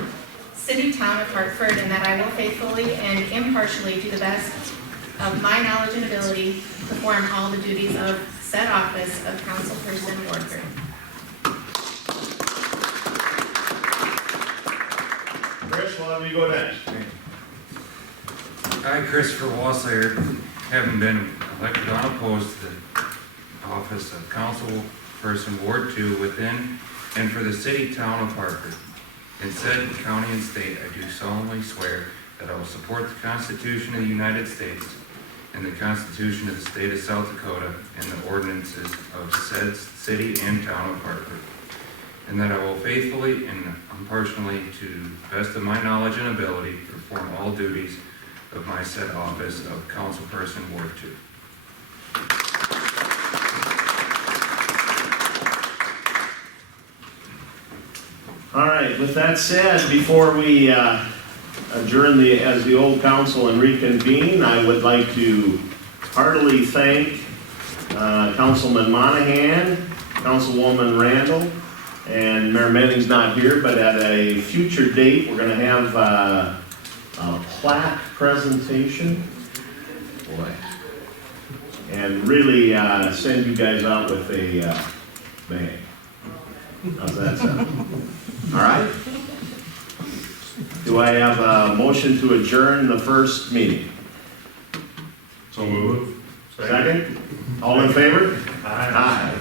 city, town of Hartford, and that I will faithfully and impartially, to the best of my knowledge and ability, perform all the duties of said office of Councilperson Ward 3. Chris, we'll have you go next. I, Christopher Wasslager, having been elected unopposed to the office of Councilperson Ward 2 within and for the city, town of Hartford, in said county and state, I do solemnly swear that I will support the Constitution of the United States and the Constitution of the state of South Dakota and the ordinances of said city and town of Hartford, and that I will faithfully and impartially, to the best of my knowledge and ability, perform all duties of my said office of Councilperson Ward 2. All right, with that said, before we adjourn as the old council and reconvene, I would like to heartily thank Councilman Monahan, Councilwoman Randall, and Mayor Manning's not here, but at a future date, we're going to have a plaque presentation. Boy. And really send you guys out with a bang. How's that sound? All right? Do I have a motion to adjourn the first meeting? So moved. Second? All in favor? Aye.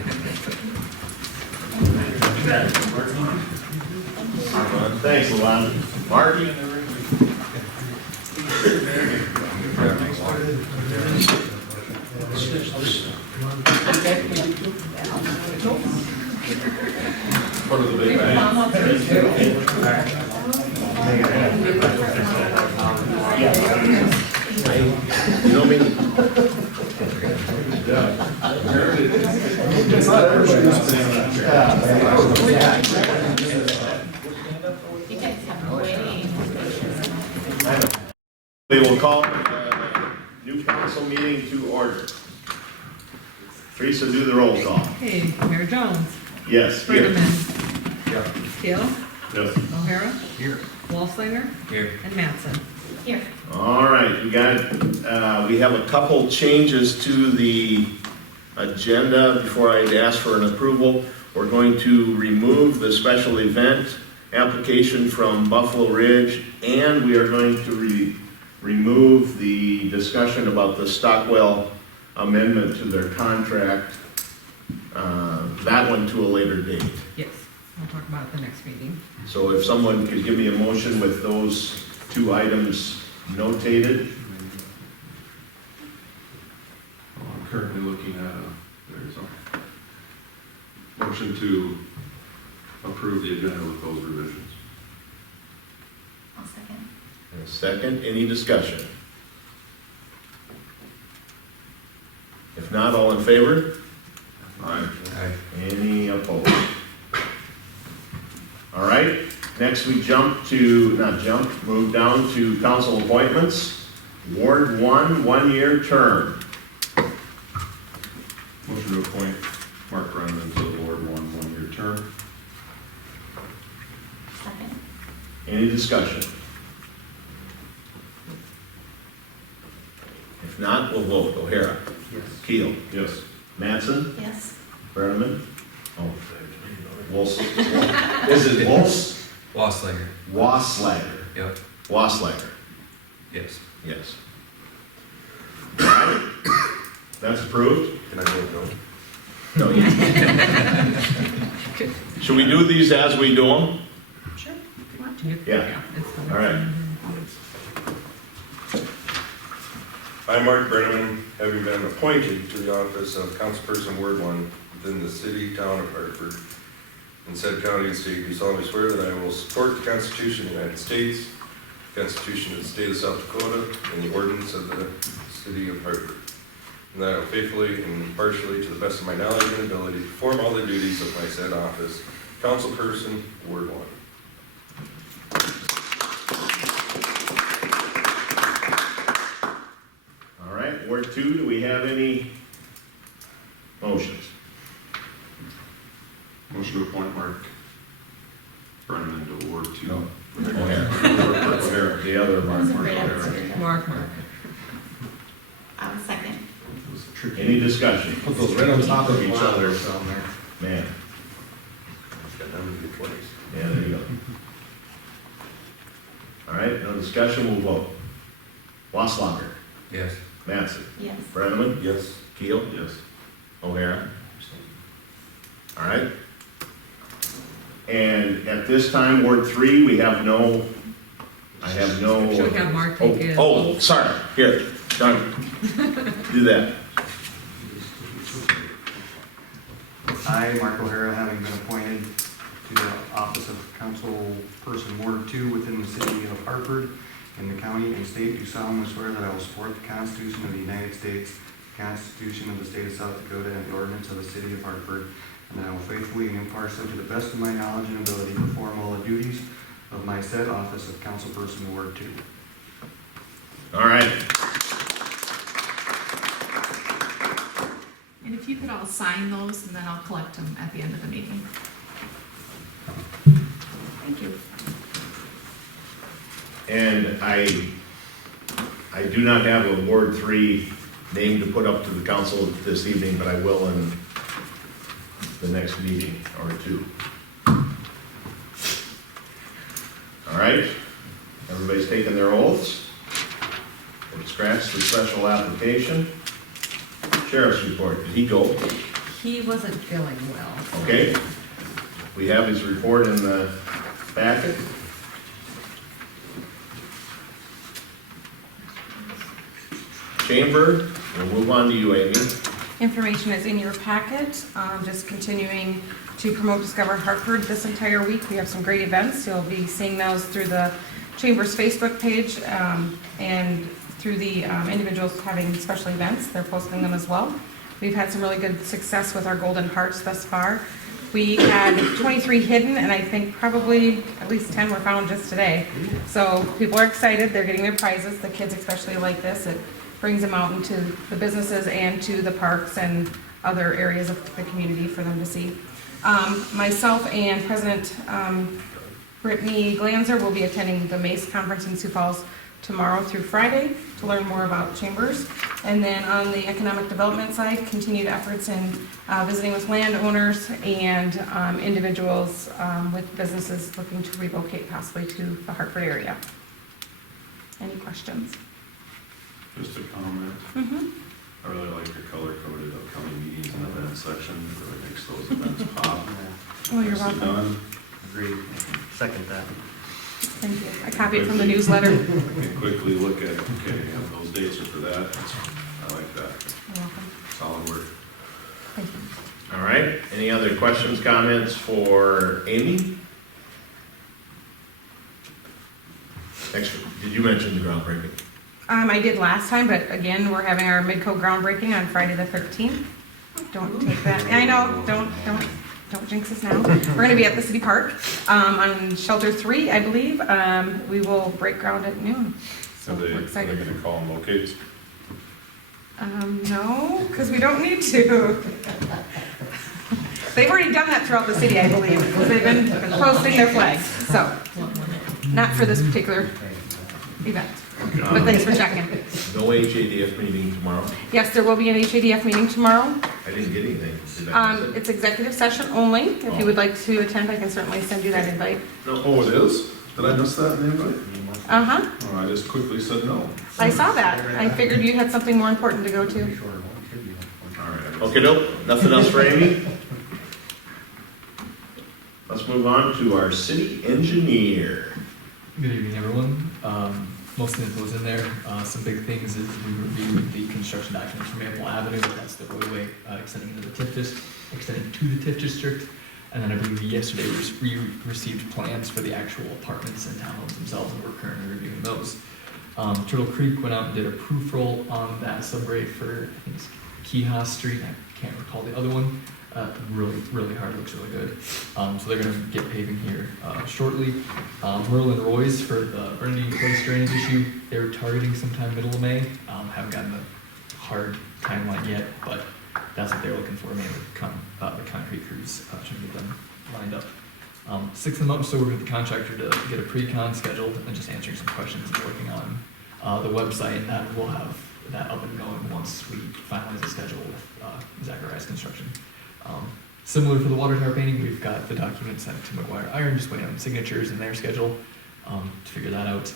Thanks, Luana. Marty? Part of the big bang. You know me? It's not everybody. You guys have way. We will call new council meeting to order. Teresa, do the roll call. Okay, Mayor Jones, Yes, here. Brenneman, Keel, Yes. O'Hara, Here. Walslinger, Here. and Mattson. Here. All right, we have a couple changes to the agenda before I ask for an approval. We're going to remove the special event application from Buffalo Ridge, and we are going to remove the discussion about the Stockwell amendment to their contract, that one to a later date. Yes, we'll talk about it the next meeting. So if someone could give me a motion with those two items notated. I'm currently looking at there's a motion to approve the agenda with those revisions. I'll second. And a second, any discussion? If not, all in favor? Aye. Any opposed? All right, next we move down to council appointments. Ward 1, one-year term. Motion to appoint Mark Brenneman to the Ward 1 one-year term. Second. Any discussion? If not, we'll vote. O'Hara. Yes. Keel. Yes. Mattson. Yes. Brenneman. Oh. Wolf. Is it Wolf? Wasslinger. Wasslager. Yep. Wasslager. Yes. Yes. All right. That's approved. Can I vote no? No, yeah. Should we do these as we do them? Sure. If you want to. Yeah. It's the All right. I, Mark Brenneman, having been appointed to the office of Councilperson Ward 1 within the city, town of Hartford, in said county and state, do solemnly swear that I will support the Constitution of the United States, the Constitution of the state of South Dakota, and the ordinance of the city of Hartford, and that I will faithfully and impartially, to the best of my knowledge and ability, perform all the duties of my said office, Councilperson Ward 1. All right, Ward 2, do we have any motions? Motion to appoint Mark Brenneman to Ward 2. No. O'Hara. The other Mark. That was a great answer. Mark. I'll second. Any discussion? Put those right on top of each other down there. Man, I've got none of the twice. yeah, there you go. All right, no discussion, we'll vote. Wasslager. Yes. Mattson. Yes. Brenneman. Yes. Keel. Yes. O'Hara. All right. And at this time, Ward 3, I have no. Should we have Mark take it? Oh, sorry, here, done. Do that. I, Mark O'Hara, having been appointed to the office of Councilperson Ward 2 within the city of Hartford in the county and state, do solemnly swear that I will support the Constitution of the United States, the Constitution of the state of South Dakota, and the ordinance of the city of Hartford, and that I will faithfully and impartially, to the best of my knowledge and ability, perform all the duties of my said office of Councilperson Ward 2. All right. And if you could all sign those, and then I'll collect them at the end of the meeting. Thank you. And I do not have a Ward 3 name to put up to the council this evening, but I will in the next meeting or two. All right, everybody's taken their oaths. We'll scratch the special application. Sheriff's report, did he go? He wasn't feeling well. Okay, we have his report in the packet. Chamber, we'll move on to you, Amy. Information is in your packet, just continuing to promote Discover Hartford this entire week. We have some great events. You'll be seeing those through the Chamber's Facebook page and through the individuals having special events. They're posting them as well. We've had some really good success with our golden hearts thus far. We had 23 hidden, and I think probably at least 10 were found just today. So people are excited, they're getting their prizes, the kids especially like this. It brings them out into the businesses and to the parks and other areas of the community for them to see. Myself and President Brittany Glanzer will be attending the MACE conference in Sioux Falls tomorrow through Friday to learn more about chambers. And then on the economic development side, continued efforts in visiting with landowners and individuals with businesses looking to relocate possibly to the Hartford area. Any questions? Just a comment. I really like the color-coded upcoming meetings and events section. It really makes those events pop. Oh, you're Nicely welcome. done. Agreed. Second that. Thank you. I copied from the newsletter. You can quickly look at, okay, those dates are for that. I like that. You're welcome. Solid work. Thank you. All right, any other questions, comments for Amy? Next, did you mention the groundbreaking? I did last time, but again, we're having our Midco groundbreaking on Friday the 13th. Don't take that. I know, don't jinx us now. We're gonna be at the city park, on Shelter 3, I believe. We will break ground at noon. So Are they we're excited. going to call them locates? No, because we don't need to. They've already done that throughout the city, I believe, because they've been posting their flags, so. Not for this particular event, but thanks for checking. No HADF meeting tomorrow? Yes, there will be an HADF meeting tomorrow. I didn't get anything. Did I miss it? It's executive session only. If you would like to attend, I can certainly send you that invite. Oh, it is? Did I miss that in the invite? Uh-huh, Oh, I just quickly said no. I saw that. I figured you had something more important to go to. All right. Okay, nope, nothing else for Amy? Let's move on to our city engineer. Good evening, everyone. Most info is in there. Some big things is we reviewed the construction documents for Maple Avenue. That's the roadway extending into the TIF district, extending to the TIF district. And then I believe yesterday we received plans for the actual apartments and townhomes themselves, and we're currently reviewing those. Turtle Creek went out and did a proof roll on that subgrade for, I think it's Keha Street. I can't recall the other one. Really hard, looks really good. So they're gonna get paving here shortly. Merle and Roy's for the Bernadine Place drainage issue, they were targeting sometime middle of May. Haven't gotten the hard timeline yet, but that's what they're looking for, mainly the concrete crews, trying to get them lined up. 6 months, so we're with the contractor to get a pre-con scheduled and just answering some questions and working on the website, and we'll have that up and going once we finalize the schedule with Zacharias Construction. Similar for the water tower painting, we've got the documents sent to McGuire Iron, just waiting on signatures and their schedule to figure that out.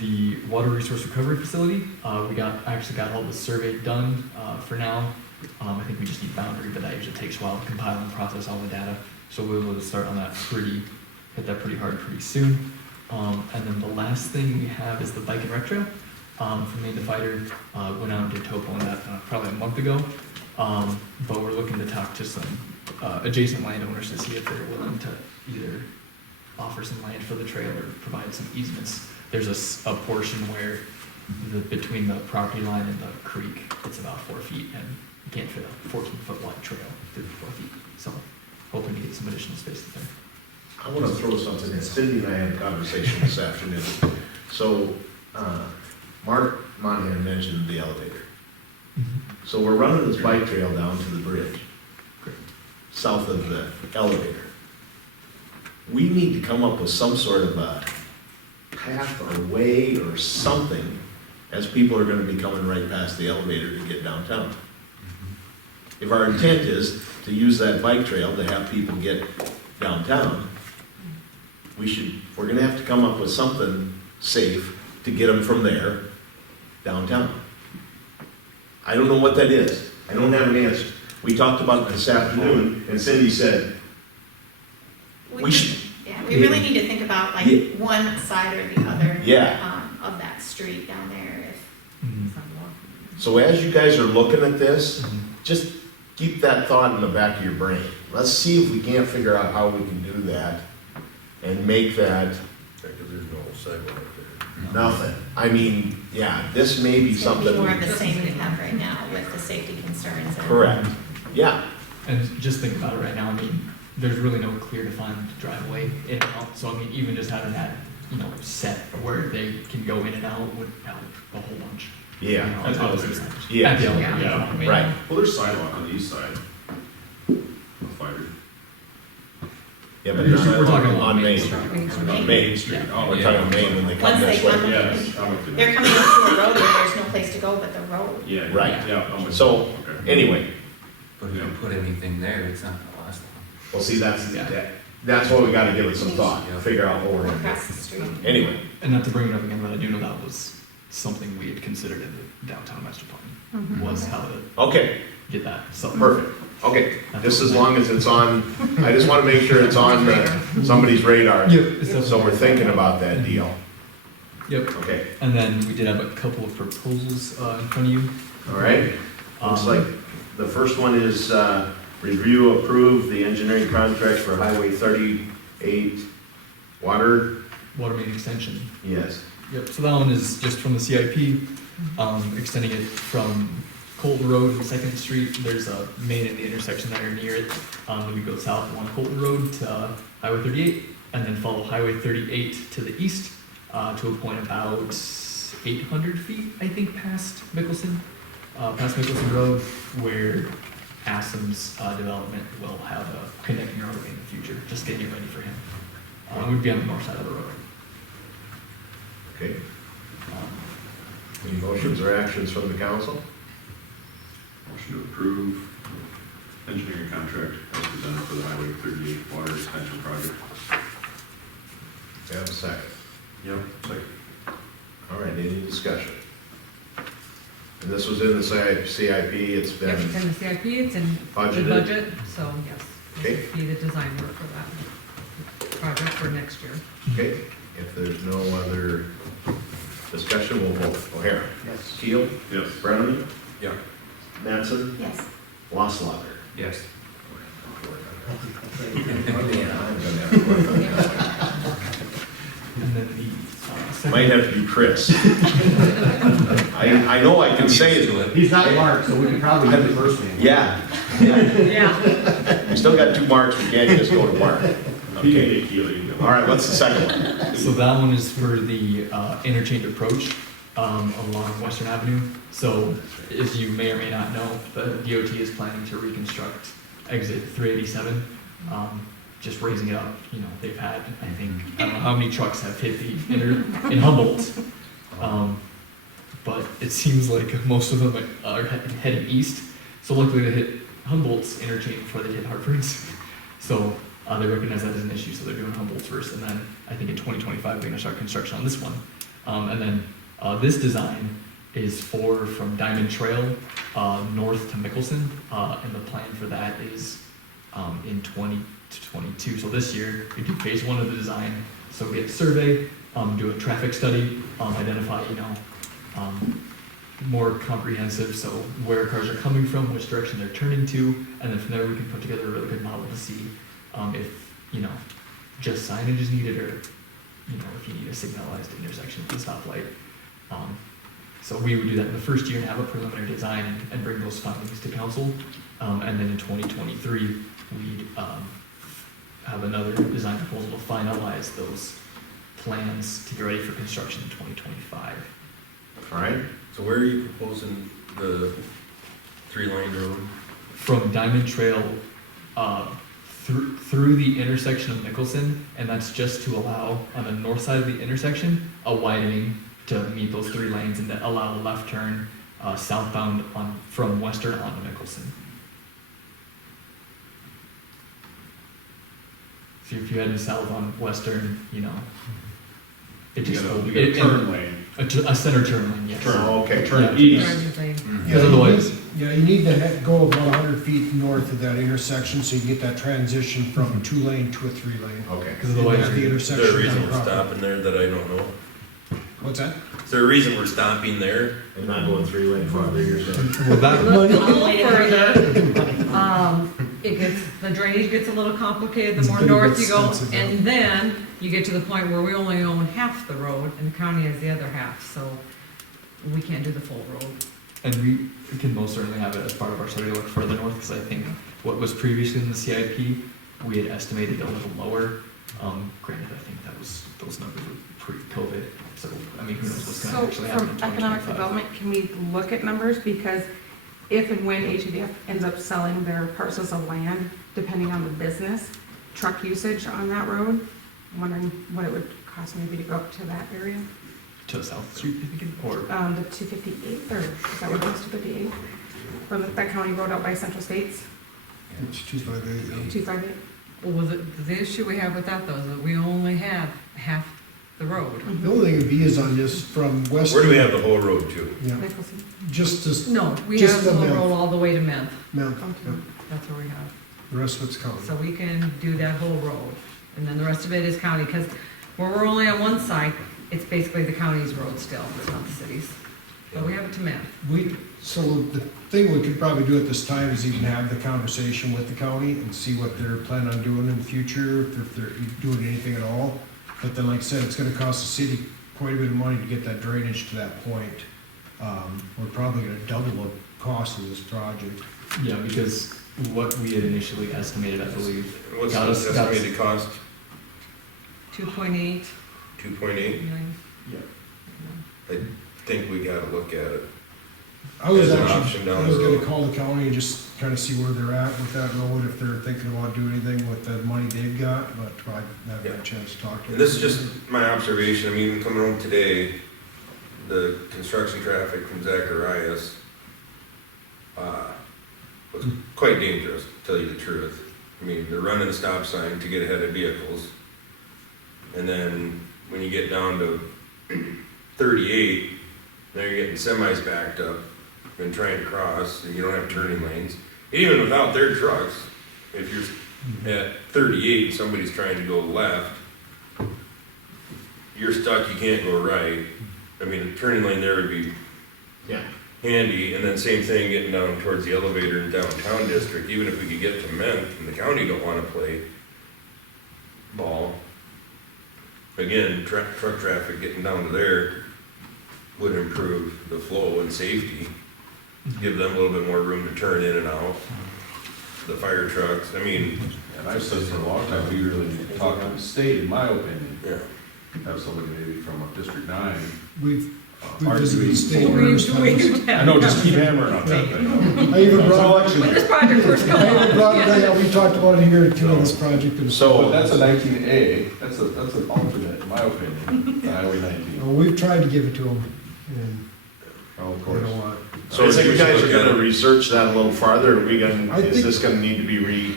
The water resource recovery facility, we actually got all the survey done for now. I think we just need boundary, but that usually takes a while to compile and process all the data. So we'll be able to start on that hit that pretty hard pretty soon. And then the last thing we have is the bike and rec trail from Maine to Fighter. Went out and did topo on that probably a month ago. But we're looking to talk to some adjacent landowners to see if they're willing to either offer some land for the trail or provide some easements. There's a portion where between the property line and the creek, it's about 4 feet, and you can't fit a 14-foot wide trail through 4 feet. So hoping to get some additional space there. I want to throw something in. Cindy and I had a conversation this afternoon. So, Mark Monahan mentioned the elevator. So we're running this bike trail down to the bridge, south of the elevator. We need to come up with some sort of a path or way or something, as people are going to be coming right past the elevator to get downtown. If our intent is to use that bike trail to have people get downtown, we're going to have to come up with something safe to get them from there downtown. I don't know what that is. I don't have an answer. We talked about it this afternoon, and Cindy said, we should. Yeah, we really need to think about like one side or the other of that street down there. So as you guys are looking at this, just keep that thought in the back of your brain. Let's see if we can't figure out how we can do that and make that. Because there's no sidewalk there. Nothing. I mean, yeah, this may be It's gonna be something. more of the same we have right now with the safety concerns. and- Correct. Yeah, And just think about it right now, I mean, there's really no clear defined driveway in and out, so I mean, even just having that, set where they can go in and out would help a whole bunch. yeah, That's what obviously, it's- yeah, at the elevator, yeah, I mean, right. Well, there's sidewalk on the east side. of Fighter. Yeah, but We're not talking on Main. On Main Street. Oh, We're talking Main when they come Once they this way. come- Yes, I'm with you. They're coming up to a road where there's no place to go but the road. Yeah. Right. Yeah. I'm with you. So, Okay. anyway, But if you put anything there, it's not gonna last long. well, see, Yeah. that's what we gotta give it some thought, Yeah. figure out what we're gonna Across the street. do. Anyway, And not to bring it up again, but I do know that was something we had considered in the downtown master plan, was how to okay, get that, so. perfect. Okay, just as long as it's on, I just wanna make sure it's on somebody's radar. Yep. So we're thinking about that deal. Yep, Okay, and then we did have a couple of proposals in front of you. all right. Looks Um, like the first one is, review, approve the engineering contract for Highway 38 water. Water main extension. Yes. Yep, so that one is just from the CIP, extending it from Colton Road and Second Street. There's a main in the intersection there near it. We go south along Colton Road to Highway 38, and then follow Highway 38 to the east, to a point about 800 feet, I think, past Mickelson Road, where Assam's development will have a connecting roadway in the future, just getting it ready for him. We'd be on the north side of the road. Okay. Any motions or actions from the council? Motion to approve engineering contract as presented for the Highway 38 water extension project. Do you have a second? Yep. Second. All right, any discussion? And this was in the CIP, it's Yep, been, it's in the CIP, it's in the Budgeted. budget, so yes. Okay. This would be the design work for that project for next year. okay, if there's no other discussion, we'll vote. O'Hara? Yes. Keel? Yes. Brenneman? Yeah. Mattson? Yes. Wasslager? Yes. And then the second. Might have to be Chris. I know I can say it. He's not Mark, so we can probably do the first name. Yeah. Yeah. We still got 2 marks, we can't just go to Mark. Okay, Okay. all right, what's the second one? So that one is for the Interchange Approach along Western Avenue. So as you may or may not know, the DOT is planning to reconstruct exit 387, just raising it up. They've had, I don't know how many trucks have hit the in Humboldt. But it seems like most of them are heading east. So luckily they hit Humboldt's interchange before they hit Hartford's. So they recognize that as an issue, so they're doing Humboldt first, and then I think in 2025 they're gonna start construction on this one. And then this design is from Diamond Trail north to Mickelson, and the plan for that is in 2022. So this year we do phase 1 of the design, so get a survey, do a traffic study, identify more comprehensive, so where cars are coming from, which direction they're turning to, and then from there we can put together a really good model to see if just signage is needed, or if you need a signalized intersection with a stoplight. So we would do that in the first year and have a preliminary design and bring those findings to council, and then in 2023 we'd have another design proposal to finalize those plans to get ready for construction in 2025. All right, So where are you proposing the 3-lane road? From Diamond Trail through the intersection of Mickelson, and that's just to allow, on the north side of the intersection, a widening to meet those 3 lanes and to allow a left turn southbound from Western onto Mickelson. So if you head south on Western, it just You get a turn lane. a center turn lane, yes. okay. Turn east. Because otherwise, Yeah, you need to go about 100 feet north of that intersection, so you can get that transition from a 2-lane to a 3-lane. Okay. because otherwise, At the you're- Is there a intersection. reason of we're the property. stopping there that I don't know? What's that? Is there a reason we're stopping there? And not going 3-lane farther, you're saying? well, that, Look a little further. the drainage gets a little complicated the It's more gonna north get you go, expensive, and then you get to the point where we only own half the road, and the county has the other half, so we can't do the full road. And we can most certainly have it as part of our study to look further north, because I think what was previously in the CIP, we had estimated a little lower. Granted, I think those numbers were pre-COVID, so, I mean, who knows what's gonna actually happen in So from economic 2025. development, can we look at numbers? Because if and when HDF ends up selling their parcels of land, depending on the business, truck usage on that road, I'm wondering what it would cost maybe to go up to that area? To the south, so you're thinking, or, The 258, or is that what it was, 258? From that county road out by Central States, It's 258, yeah. 258? Well, the issue we have with that though, is that we only have half the road. The only thing would be is on this from west. Where do we have the whole road to? Yeah, Nicholson. just as, No, we Just have the the Mount. road all the way to Meth, Mount, Okay. yeah. that's where we have. The rest of it's county. So we can do that whole road, and then the rest of it is county, because where we're only on one side, it's basically the county's road still, it's not the city's. But we have it to Meth. So the thing we could probably do at this time is even have the conversation with the county and see what they're planning on doing in the future, if they're doing anything at all. But then, like I said, it's gonna cost the city quite a bit of money to get that drainage to that point. We're probably gonna double the cost of this project. yeah, because what we had initially estimated, I believe, What's got us, the estimated cost? 2.8 2.8? million. I think we gotta look at it. I was As an actually, option down I was the gonna road. call the county and just kinda see where they're at with that road, if they're thinking about doing anything with the money they've got, but I haven't had a chance to talk to them. And this is just my observation, I mean, coming home today, the construction traffic from Zacharias was quite dangerous, to tell you the truth. I mean, they're running a stop sign to get ahead of vehicles. And then when you get down to 38, now you're getting semis backed up and trying to cross, and you don't have turning lanes. Even without their trucks, if you're at 38 and somebody's trying to go left, you're stuck, you can't go right. I mean, a turning lane there would be handy, and then same thing getting down towards the elevator in downtown district, even if we could get to Ment, and the county don't wanna play ball. Again, truck traffic getting down to there would improve the flow and safety, give them a little bit more room to turn in and out. The fire trucks, I mean, And I've said for a long time, we really need to talk to the state, in my opinion. yeah. Have somebody maybe from District 9. We've arguing visited the state for- numerous times. I know, just keep hammering on that thing. I even That's all brought, actually. When this project first I comes even brought, along, yeah, we talked about it here too on this project. and But that's a 19A, that's an alternate, in my opinion, to Highway 19. Well, we've tried to give it to them, and Oh, of they course. don't want it. So is you guys are gonna research that a little farther, are we gonna, I is think- this gonna need to be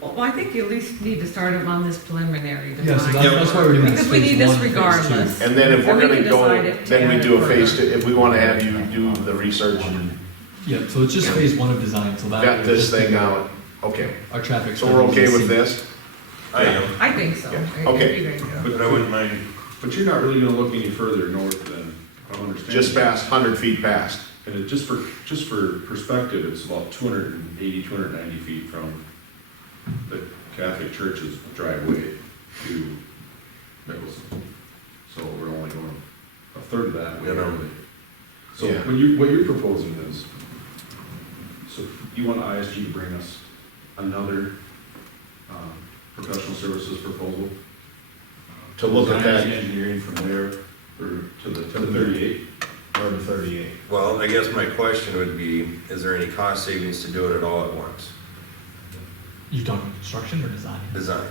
well, I think you at least need to start them on this preliminary yeah, so design. that's why we're doing this Because we phase need this 1, phase 2. regardless. and then if we're And we gonna can go, decide if to then we add do it a phase further. two, if we wanna have you do the research and Yeah, so it's just phase 1 of design, so that. vet this thing out, okay. Our traffic. So we're okay studies with and this? I am, I think so. Yeah. Okay. It'd be great. but I wouldn't mind, But you're not really gonna look any further north than, I don't understand. Just past, 100 feet past. And it, just for perspective, it's about 280, 290 feet from the Catholic Church's driveway to Nicholson. So we're only going a third of that way. You know. really. So Yeah. what you're proposing is, so you want ISG to bring us another professional services proposal? To look at Design that. and engineering from there, or to the 38? Or to 38. well, I guess my question would be, is there any cost savings to doing it all at once? You talking construction or design? Design.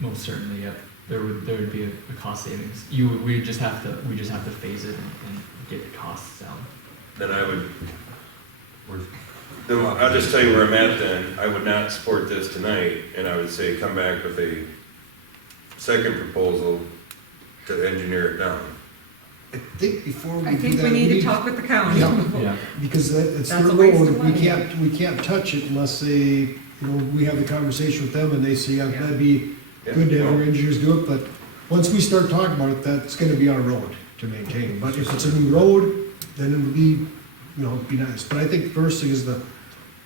Most certainly, yeah. There would be a cost savings. We just have to phase it and get the costs down. Then I would, then I'll just tell you where I'm at then. I would not support this tonight, and I would say come back with a second proposal to engineer it down. I think before we I do think that. we need to talk with the county. Yeah. Because it's their That's a waste road, of we money. can't touch it unless they, we have the conversation with them and they say, yeah, that'd be good to have our engineers do it, but once we start talking about it, that's gonna be our road to maintain. But if it's a new road, then it would be, it'd be nice. But I think the first thing is to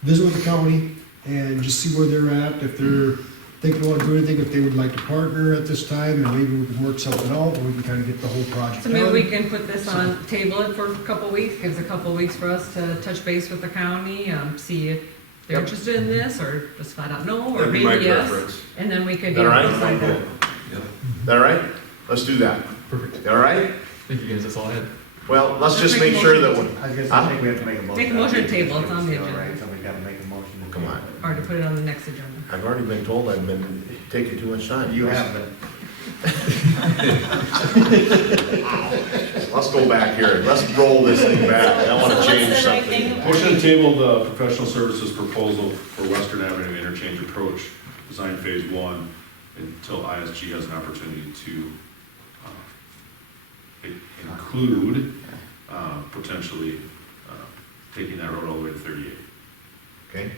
visit with the county, and just see where they're at, if they're thinking they want to do anything, if they would like to partner at this time, and maybe we can work something out, and we can kind of get the whole project So done. maybe we can put this on, table it for a couple weeks, gives a couple weeks for us to touch base with the county, see if they're Yep. interested in this, or just find out no, or That'd be my maybe yes. preference. And then we could, That all right? decide that. Is that all right? Let's do that. Perfect. All right? Thank you guys, that's all I had. Well, let's Let's just make a make sure that motion. when, I guess Huh? I think we have to make a motion. Make a motion to table, it's on the All agenda. right, so we gotta make a motion. to Come on. table. Or to put it on the next agenda. I've already been told I've been taking too much time. You have been. Let's go back here. Let's roll this thing back. I want to change something. Motion to table the professional services proposal for Western Avenue Interchange Approach, Design Phase 1, until ISG has an opportunity to include potentially taking that road all the way to 38. Okay?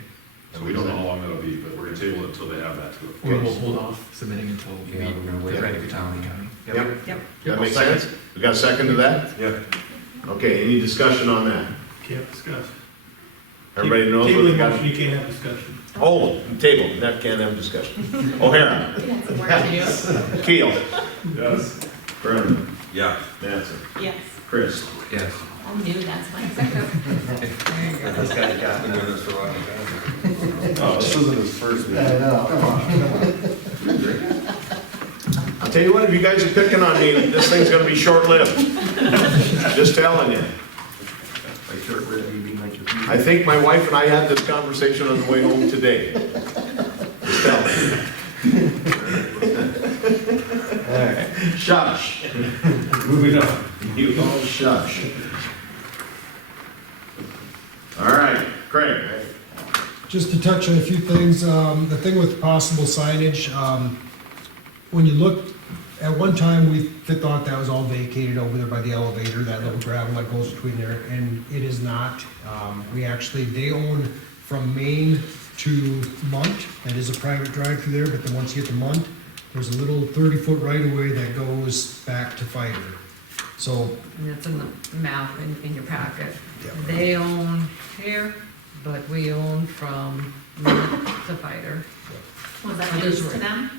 So we don't know how long that'll be, but we're gonna table it until they have that to it. Or we'll hold off submitting until we Yeah, we're gonna wait get for ready the for county. county. Yep. Yep. That makes sense? We got a second to that? Yeah. Okay, any discussion on that? Can't discuss. Everybody knows what we Tabling got? motion, you can't have discussion. Oh, table, that can't have discussion. O'Hara. Keel. Yes. Brennan. Yeah. Nancy. Yes, Chris. Yes. I knew that's my second. This guy's got Been it. doing this for a long time. Oh, this isn't his first I meeting. know, come on. I'll tell you what, if you guys are picking on me, this thing's gonna be short-lived. Just telling you. Like short-lived, you mean like your. I think my wife and I had this conversation on the way home today. Just telling you. All right. Shush. Moving on. You all shush. All right, Craig. Just to touch on a few things, the thing with possible signage, when you look, at one time, we thought that was all vacated over there by the elevator, that little gravel that goes between there, and it is not. They own from Maine to Munt, that is a private drive through there, but then once you get to Munt, there's a little 30-foot right-of-way that goes back to Fiber. So, And it's in the map in your packet. Yep. They own here, but we own from Mount to Fighter. Was that It is news to right. them?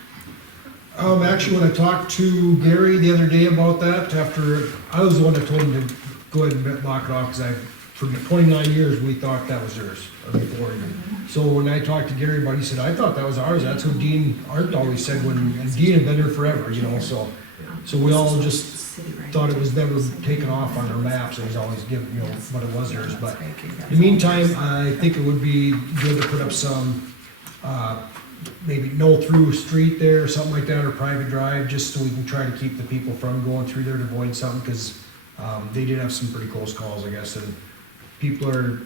actually, when I talked to Gary the other day about that, after, I was the one that told him to go ahead and lock it off, because for 29 years, we thought that was theirs, or before even. So when I talked to Gary about it, he said, I thought that was ours, that's what Dean Art always said, and Dean had been there forever, so we all just thought it was never taken off on our maps, it was always given, what it was theirs, but in the meantime, I think it would be good to put up some, maybe no through street there, or something like that, or private drive, just so we can try to keep the people from going through there to avoid something, because they did have some pretty close calls, I guess, and people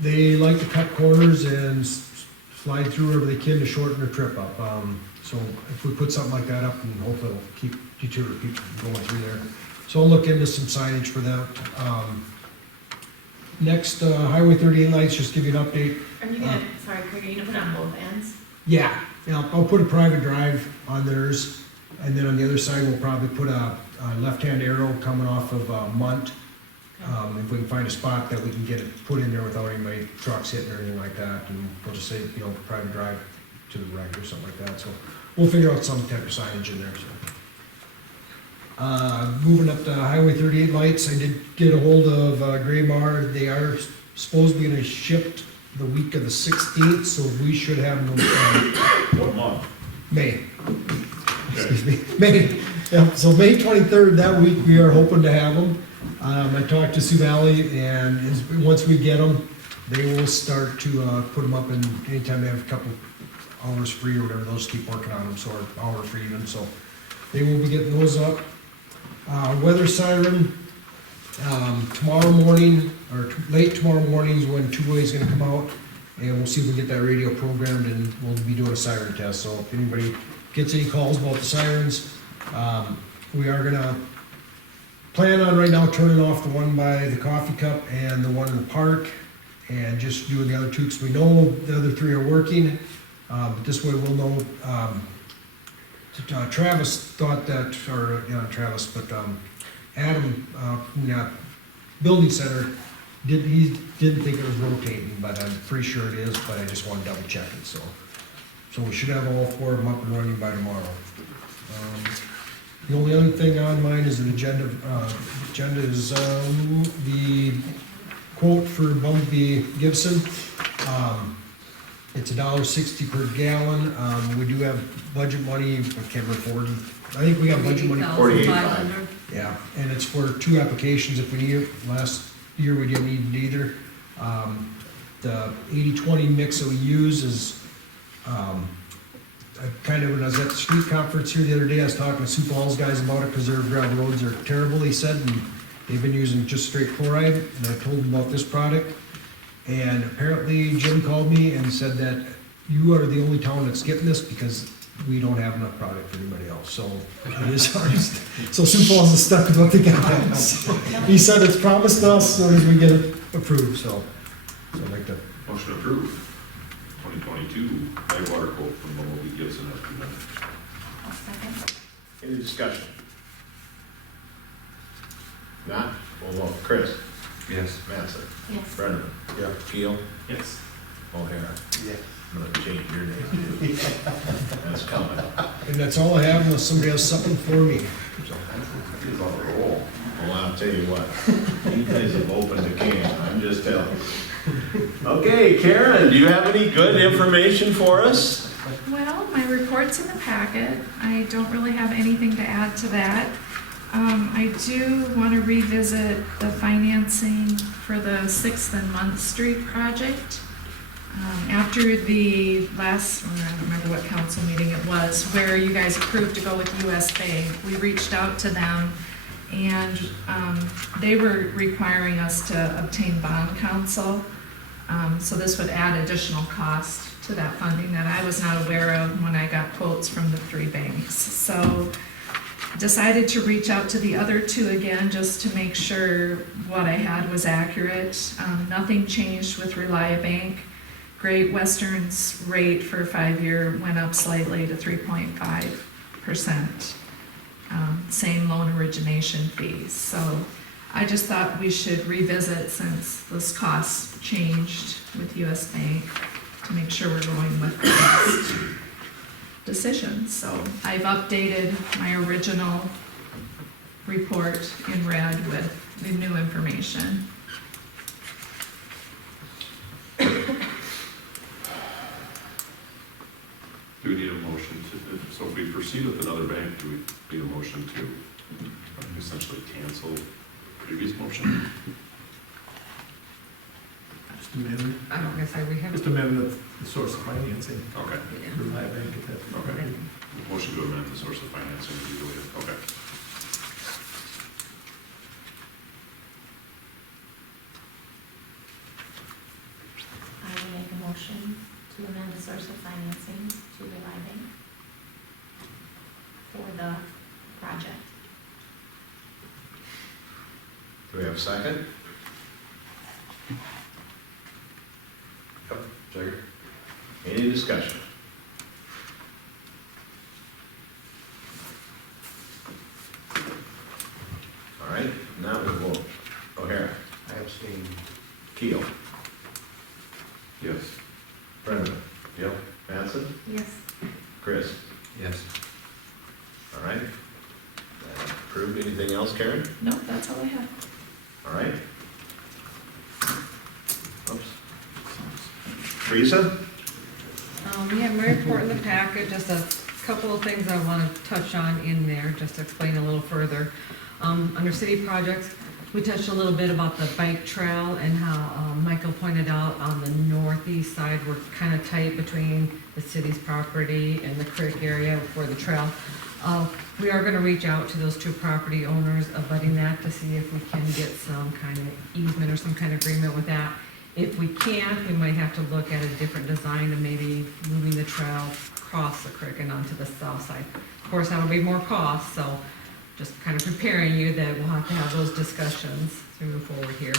they like to cut corners and slide through wherever they can to shorten their trip up. So if we put something like that up, and hopefully it'll keep deter people from going through there. So I'll look into some signage for that. Next, Highway 38 lights, just give you an update. Are you gonna, sorry, Craig, are you gonna put on both ends? Yeah, I'll put a private drive on theirs, and then on the other side, we'll probably put a left-hand arrow coming off of Munt. If we can find a spot that we can get it put in there without anybody trucks hitting or anything like that, and we'll just say, private drive to the right or something like that, so we'll figure out some type of signage in there, so. Moving up to Highway 38 lights, I did get a hold of Graymar, they are supposedly gonna ship the week of the 16th, so we should have them, What month? May. Excuse me, May, yeah, so May 23rd, that week, we are hoping to have them. I talked to Sioux Valley, and once we get them, they will start to put them up, and anytime they have a couple hours free or whatever, they'll just keep working on them, so an hour free even, so they will be getting those up. Weather siren, tomorrow morning, or late tomorrow morning is when two-way is gonna come out, and we'll see if we can get that radio programmed, and we'll be doing a siren test, so if anybody gets any calls about the sirens, we are gonna plan on right now turning off the one by the coffee cup and the one in the park, and just doing the other two, because we know the other three are working, but this way we'll know, Travis thought that, or, not Travis, but, Adam, from the building center, He didn't think it was rotating, but I'm pretty sure it is, but I just want to double check it, so. So we should have all 4 of them up and running by tomorrow. The only other thing on mine is an agenda, is the quote for Bumblebee Gibson. It's $1.60 per gallon. We do have budget money, I can't remember, I think we got budget money. 48,500. Yeah, and it's for 2 applications if we need it. Last year we didn't need it either. The 80-20 mix that we use is, when I was at the street conference here the other day, I was talking to Sioux Falls guys about it because their gravel roads are terrible, he said, and they've been using just straight chloride, and I told them about this product. And apparently Jim called me and said that you are the only town that's getting this because we don't have enough product for anybody else, so it is hard. So Sioux Falls is stuck with what they got. So he said it's promised us as soon as we get it approved, so I'd like to. Motion approved. 2022 Wastewater quote from Bumblebee Gibson as presented. I'll second. Any discussion? Not? Well, vote. Chris? Yes. Mattson? Yes. Brenneman? Yeah. Keel? Yes. O'Hara? Yeah. I'm gonna change your name too. That's coming. And that's all I have unless somebody has something for me. So. He's on a roll. Well, I'll tell you what, you guys have opened the can, I'm just telling you. Okay, Karen, do you have any good information for us? Well, my report's in the packet. I don't really have anything to add to that. I do want to revisit the financing for the 6th and Month Street project. After the last, I don't remember what council meeting it was, where you guys approved to go with US Bank, we reached out to them and they were requiring us to obtain bond counsel. So this would add additional cost to that funding that I was not aware of when I got quotes from the 3 banks. So decided to reach out to the other 2 again just to make sure what I had was accurate. Nothing changed with Reliabank. Great Western's rate for 5-year went up slightly to 3.5%. Same loan origination fees. So I just thought we should revisit since those costs changed with US Bank to make sure we're going with the best decision. So I've updated my original report in red with the new information. Do we need a motion to, so if we proceed with another bank, do we need a motion to essentially cancel the previous motion? Just amend, I don't guess we have. just amend the source of financing. Okay. For my bank at that. Okay. Motion to amend the source of financing to be deleted. Okay. I will make a motion to amend the source of financing to Reliabank for the project. Do we have a second? Yep, second. Any discussion? All right, now we'll vote. O'Hara? I abstain. Keel? Yes. Brenneman? Yep. Mattson? Yes. Chris? Yes. All right. Approved. Anything else, Karen? Nope, that's all I have. All right. Oops. Teresa? Yeah, my report in the packet, just a couple of things I want to touch on in there, just to explain a little further. Under city projects, we touched a little bit about the bike trail and how Michael pointed out on the northeast side, we're kind of tight between the city's property and the creek area for the trail. We are going to reach out to those 2 property owners abutting that to see if we can get some kind of easement or some kind of agreement with that. If we can't, we might have to look at a different design of maybe moving the trail across the creek and onto the south side. Of course, that'll be more cost, so just kind of preparing you that we'll have to have those discussions as we move forward here.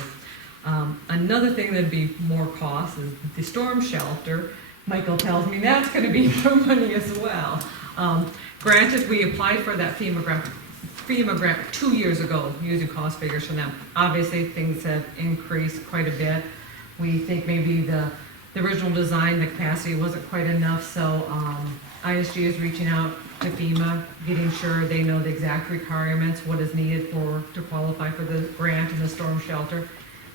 Another thing that'd be more cost is the storm shelter. Michael tells me that's going to be more money as well. Granted, we applied for that FEMA grant FEMA grant 2 years ago, using cost figures from them. Obviously, things have increased quite a bit. We think maybe the original design, the capacity wasn't quite enough, so ISG is reaching out to FEMA, getting sure they know the exact requirements, what is needed to qualify for the grant and the storm shelter.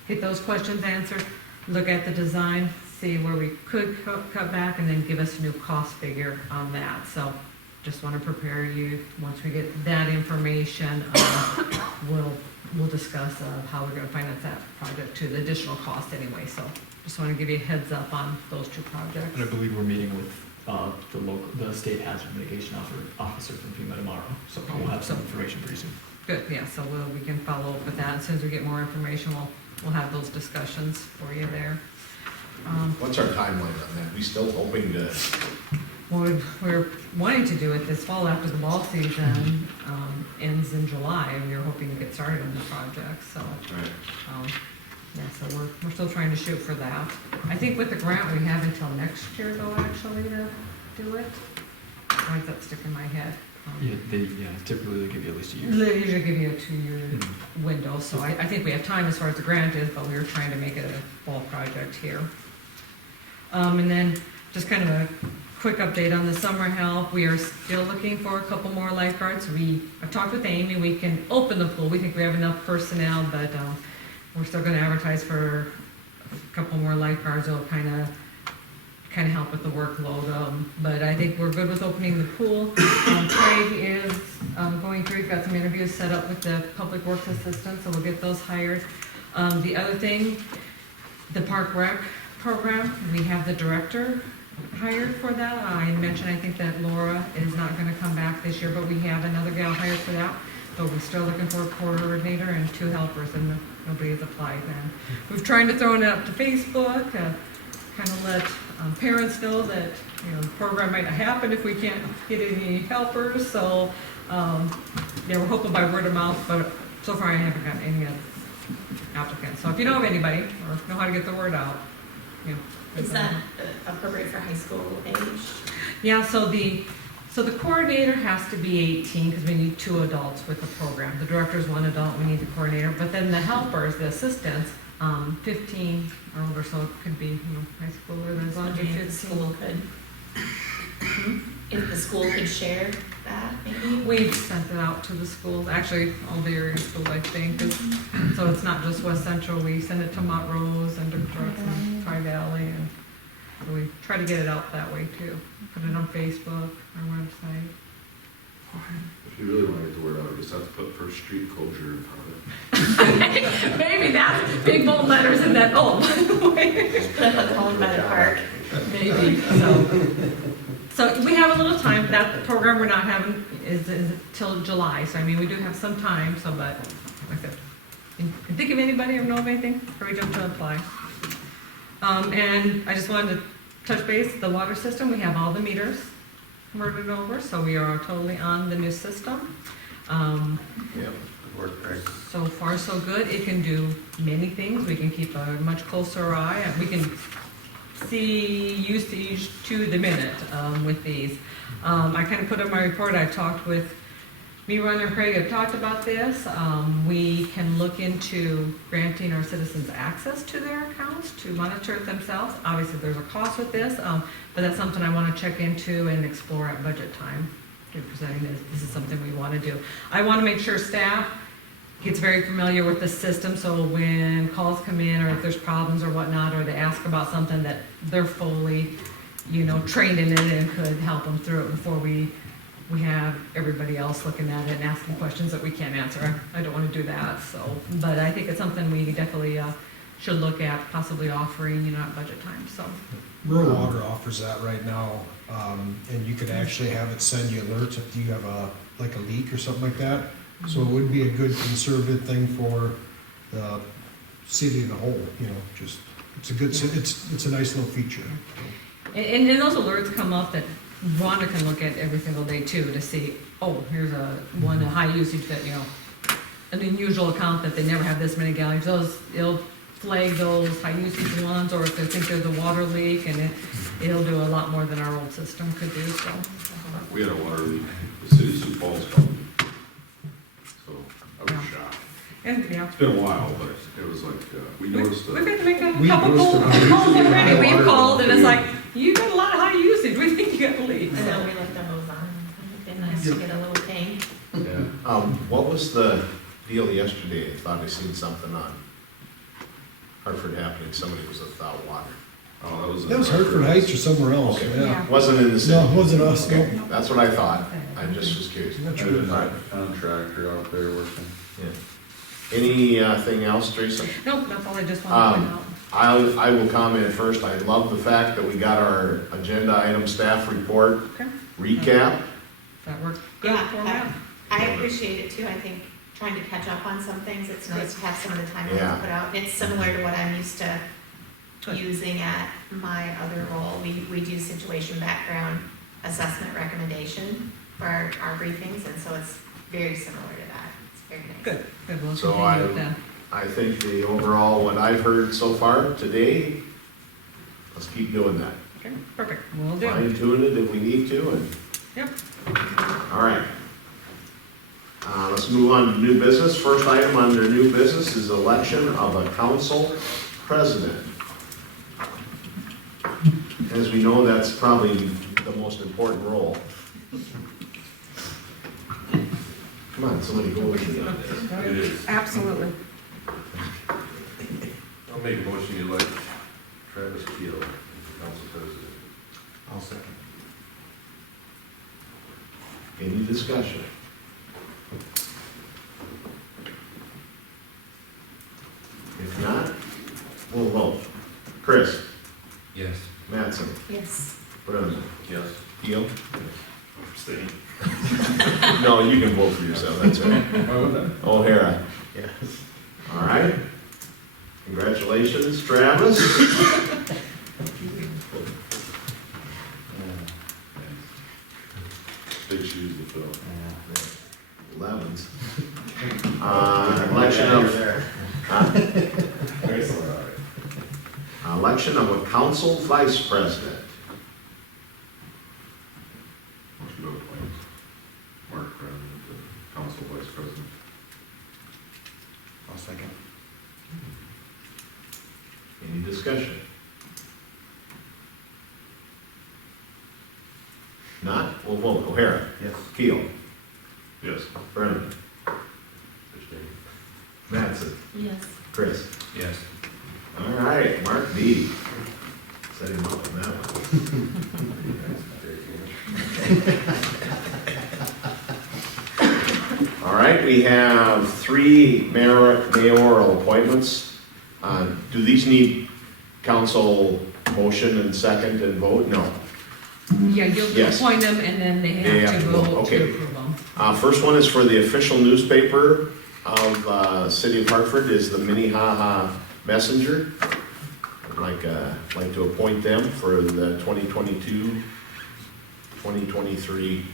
Get those questions answered, look at the design, see where we could cut back, and then give us a new cost figure on that. So just want to prepare you. Once we get that information, we'll discuss how we're going to finance that project to the additional cost anyway. So just want to give you a heads up on those two projects. And I believe we're meeting with the state hazard mitigation officer from FEMA tomorrow, so we'll have some information pretty soon. Good, yeah, so we can follow up with that. As soon as we get more information, we'll have those discussions for you there. What's our timeline on that? We still hoping to, Well, we're wanting to do it this fall after the ball season ends in July, and we're hoping to get started on the project, so. Yeah, so we're still trying to shoot for that. I think with the grant, we have until next year though, actually, to do it. Why does that stick in my head? Typically they give you at least a year. They usually give you a 2-year window, so I think we have time as far as the grant is, but we were trying to make it a fall project here. And then just kind of a quick update on the summer help. We are still looking for a couple more lifeguards. I've talked with Amy, we can open the pool. We think we have enough personnel, but we're still gonna advertise for a couple more lifeguards. It'll kind of help with the workload. But I think we're good with opening the pool. Craig is going through, we've got some interviews set up with the public works assistant, so we'll get those hired. The other thing, the park rec program, we have the director hired for that. I mentioned, I think that Laura is not gonna come back this year, but we have another gal hired for that. But we're still looking for a coordinator and 2 helpers, and nobody has applied then. We've tried to throw it up to Facebook, kind of let parents know that, the program might not happen if we can't get any helpers. So, we're hoping by word of mouth, but so far I haven't gotten any applicants. So if you know of anybody or know how to get the word out, Is that appropriate for high school age? Yeah, so the coordinator has to be 18 because we need 2 adults with the program. The director's 1 adult, we need the coordinator, but then the helpers, the assistants, 15 or older, so it could be, high schooler, as long as you're 15. If the school could, if the school could share that, maybe? We've sent it out to the schools, actually, all the area schools, I think. So it's not just West Central, we send it to Montrose and Detroit and Tri-Valley, and so we try to get it out that way too. Put it on Facebook, our website. If you really want to get the word out, you just have to put First Street closure in front of it. Maybe that's big bold letters in that, Put up a cone by the park. maybe, So we have a little time. That program we're not having is till July, so I mean, we do have some time, so, but, like I said, can think of anybody or know of anything, hurry jump to apply. And I just wanted to touch base, the water system, we have all the meters converted over, so we are totally on the new system. good work, Craig. So far, so good. It can do many things. We can keep a much closer eye. We can see usage to the minute with these. I kind of put in my report, I talked with Ron and Craig have talked about this. We can look into granting our citizens access to their accounts to monitor it themselves. Obviously, there's a cost with this, but that's something I want to check into and explore at budget time. Presenting this is something we want to do. I want to make sure staff gets very familiar with the system, so when calls come in or if there's problems or whatnot, or they ask about something, that they're fully, trained in it and could help them through it before we have everybody else looking at it and asking questions that we can't answer. I don't want to do that, so, but I think it's something we definitely should look at possibly offering, at budget time, so. Rural Water offers that right now, and you could actually have it send you alerts if you have a leak or something like that. So it would be a good conservative thing for the city as a whole, it's a nice little feature. And those alerts come up that Rhonda can look at every single day too, to see, here's a high usage that, an unusual account that they never have this many gallons. It'll flag those high usage ones, or if they think there's a water leak, and it'll do a lot more than our old system could do, so. We had a water leak, the city of Sioux Falls called And, yeah. It's been a while, but it was like, we noticed We've that. had to make a We couple noticed calls it. already, we've Water called, and it's too. like, you got a lot of high usage, we think you got to leave. I know we left our hose on. It'd been nice to get a little tank. Yeah. What was the deal yesterday? I thought I seen something on Hartford happening, somebody was without water. Oh, that was. That was Hartford Heights or somewhere else, Okay. yeah. Wasn't in the city? No, it wasn't us, no. Okay, that's what I thought, I just was curious. Not sure. There's a contractor out there working. Yeah. Anything else, Teresa? Nope, that's all I just wanted to point out. I will comment first, I love the fact that we got our agenda item staff report Okay. recap. That worked good Yeah, format. I appreciate it too. I think trying to catch up on some things, it's nice to have some of the time Yeah. to put out. It's similar to what I'm used to using at my other role. We do situation background assessment recommendation for our briefings, and so it's very similar to that. It's very nice. Good, good, we'll So continue with that. I think the overall, what I've heard so far today, let's keep doing that. Okay, perfect, will do. Fine tune it if we need to, and, Yep. all right. Let's move on to new business. First item under new business is election of a council president. As we know, that's probably the most important role. Come on, somebody go with me on this. It is. Absolutely. I'll make a motion to elect Travis Keel as council president. I'll second. Any discussion? If not, we'll vote. Chris? Yes. Mattson? Yes. Brennan? Yes. Keel? Abstain. No, you can vote for yourself, that's all right. Why would I? O'Hara? Yes. All right. Congratulations, Travis. Big shoes to fill. 11s. Election of, That's all right. election of a council vice president. Motion to appoint Mark Brennan to council vice president. I'll second. Any discussion? Not, we'll vote. O'Hara? Yes. Keel? Yes. Brennan? Abstain. Mattson? Yes. Chris? Yes. All right, Mark D. Set him up on that one. All right, we have 3 mayoral appointments. Do these need council motion and second and vote? No. Yeah, you'll Yes. appoint them and then they They have to vote. vote Okay. to approve them. First one is for the official newspaper of City of Hartford is the Minnehaha Messenger. I'd like to appoint them for the 2022-2023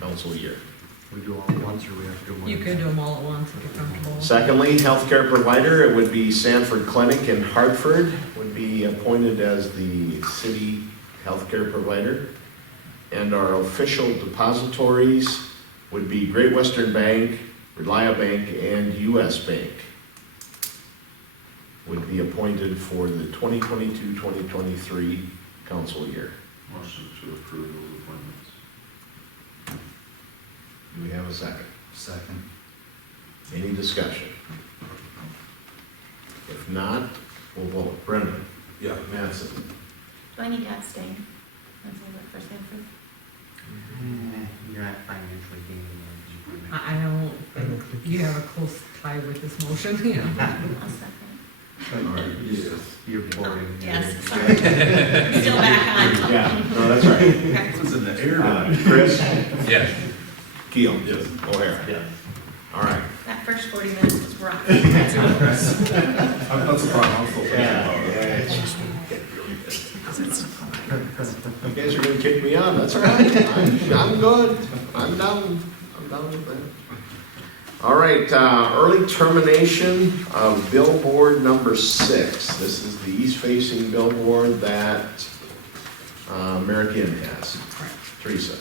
council year. We do all at once, or we have to do one? You could do them all at once if you're comfortable. Secondly, healthcare provider, it would be Sanford Clinic in Hartford, would be appointed as the city healthcare provider. And our official depositories would be Great Western Bank, Relia Bank, and US Bank. Would be appointed for the 2022-2023 council year. Motion to approve those appointments. Do we have a second? Second. Any discussion? If not, we'll vote. Brendan? Yeah. Mattson? Do I need to abstain? That's all that first Sanford. You're not financially gaining I don't think you have a close tie with this motion, yeah. I'll second. All right. Yes. You're boring. Yes, sorry. Still back on. Yeah, no, that's right. It was in the air. Chris? Yes. Keel? Yes. O'Hara? Yeah. All right. That first 40 minutes was rough. That's a problem, I'm still thinking about it. You guys are gonna kick me out, that's all right. I'm good. I'm down with that. All right, early termination of billboard number 6. This is the east-facing billboard that American has. Teresa,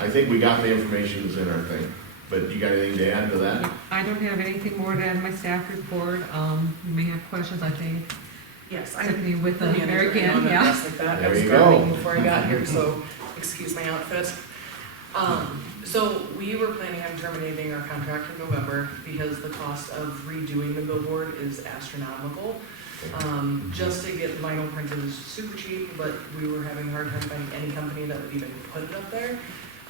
I think we got the information that's in our thing. But you got anything to add to that? I don't have anything more to add in my staff report. You may have questions, I think. Yes, Tiffany with the manager, American, I know, yeah. that's like that. I There was you driving go. before I got here, so excuse my outfit. So we were planning on terminating our contract in November because the cost of redoing the billboard is astronomical. Just to get vinyl printed is super cheap, but we were having a hard time finding any company that would even put it up there.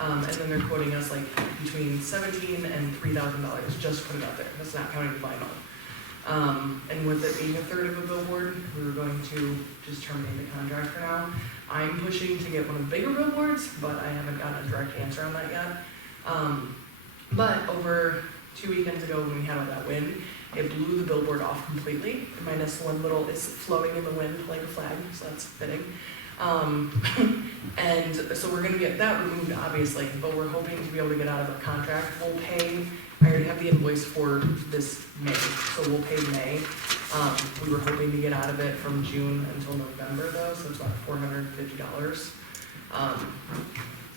And then they're quoting us like between $17,000 and $3,000 just to put it up there. That's not counting the vinyl. And with it being a third of a billboard, we were going to just terminate the contract for now. I'm pushing to get one of the bigger billboards, but I haven't gotten a direct answer on that yet. But over 2 weekends ago when we had all that wind, it blew the billboard off completely, minus one little, it's floating in the wind like a flag, so that's fitting. And so we're gonna get that removed, obviously, but we're hoping to be able to get out of our contract. We'll pay, I already have the invoice for this May, so we'll pay May. We were hoping to get out of it from June until November though, so it's about $450.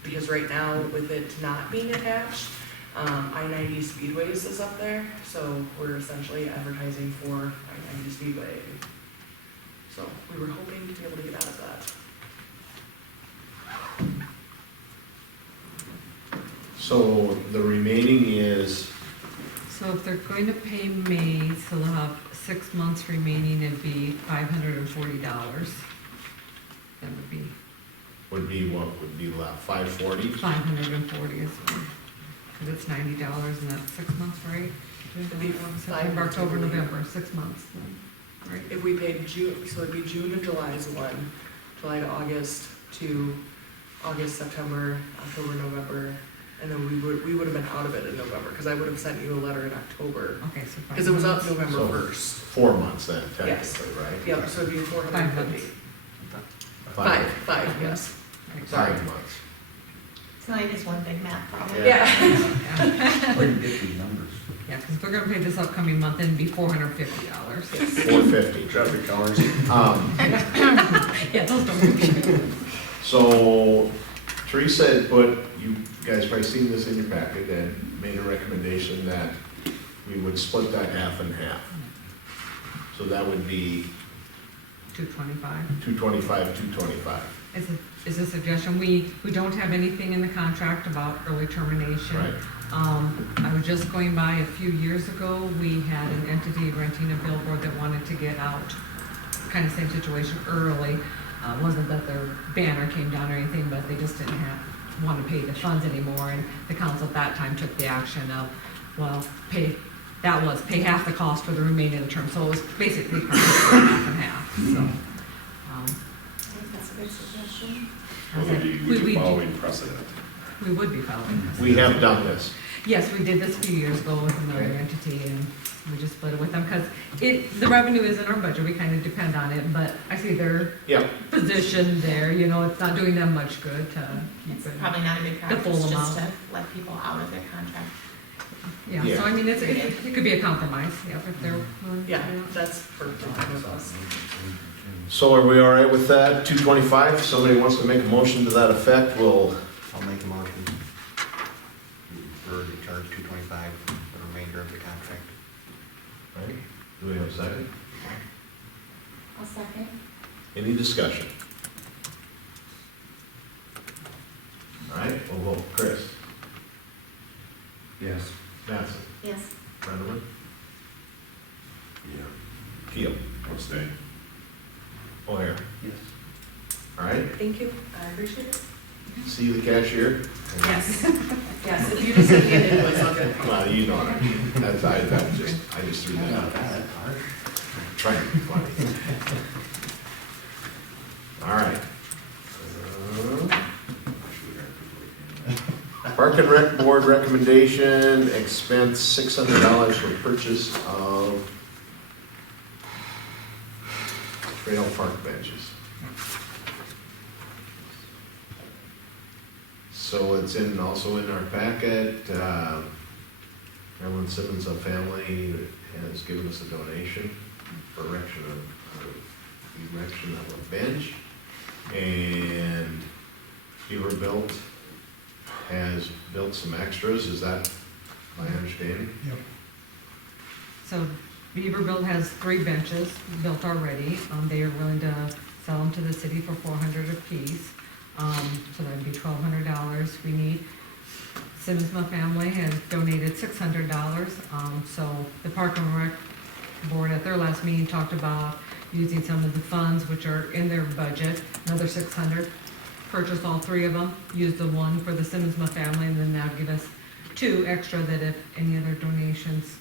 Because right now, with it not being attached, I-90 Speedways is up there, so we're essentially advertising for I-90 Speedway. So we were hoping to be able to get out of that. So the remaining is, So if they're going to pay May, so they'll have 6 months remaining, it'd be $540. That would be what would be left, 540? 540 is, because it's $90 and that's 6 months, right? It'd be September, October, November, 6 months, right? If we paid June, so it'd be June to July is one, July to August to August, September, October, November, and then we would have been out of it in November, because I would have sent you a letter in October. Okay, so 5 Because it was up months. November So 1st. 4 months then, Yes. technically, right? Yep, so it'd be 5 450. months. Five, yes. Sorry. 5 months. Tonight is one big math problem. Yeah. Where do you get these numbers? Yeah, because they're gonna pay this upcoming month, and it'd be $450. 450, traffic counters. Yeah, those don't. So Teresa had put, you guys probably seen this in your packet, and made a recommendation that we would split that half and half. So that would be 225. 225, 225. Is a suggestion. We don't have anything in the contract about early termination. Right. I was just going by a few years ago, we had an entity renting a billboard that wanted to get out, kind of same situation, early. Wasn't that their banner came down or anything, but they just didn't want to pay the funds anymore, and the council at that time took the action of, well, pay half the cost for the remaining of the term, so it was basically half and half, so. I think that's a good suggestion. Would you be following precedent? We would be following this. We have done this. Yes, we did this a few years ago with another entity, and we just split it with them, because the revenue is in our budget, we kind of depend on it, but I see their Yep. position there, it's not doing them much good to keep It's it. probably not a big The practice, full just amount. to let people out of their contract. Yeah, Yeah. so I mean, it could be a compromise, if they're willing to Yeah, do that. that's perfect with us. So are we all right with that? 225, if somebody wants to make a motion to that effect, we'll, I'll make a motion for the charge 225 for the remainder of the contract. right? Do we have a second? I'll second. Any discussion? All right, we'll vote. Chris? Yes. Mattson? Yes. Brenneman? Yeah. Keel? Abstain. O'Hare? Yes. All right, Thank you, I appreciate it. see the cashier? Yes, yes, if you just send me an invoice, I'll get it. Well, you know what I mean. I just threw that out. Trying to be funny. All right. Park and Rec Board recommendation, expense $600 for purchase of trail park benches. So it's also in our packet. Ellen Simmons of Family has given us a donation for erection of a bench. And Beaver Built has built some extras. Is that my understanding. Yep. So Beaverville has 3 benches built already. They are willing to sell them to the city for $400 apiece. So that'd be $1,200. We need, Simmonsma family has donated $600. So the Park and Rec Board at their last meeting talked about using some of the funds which are in their budget, another $600. Purchase all 3 of them, use the one for the Simmonsma family, and then that'll give us 2 extra that if any other donations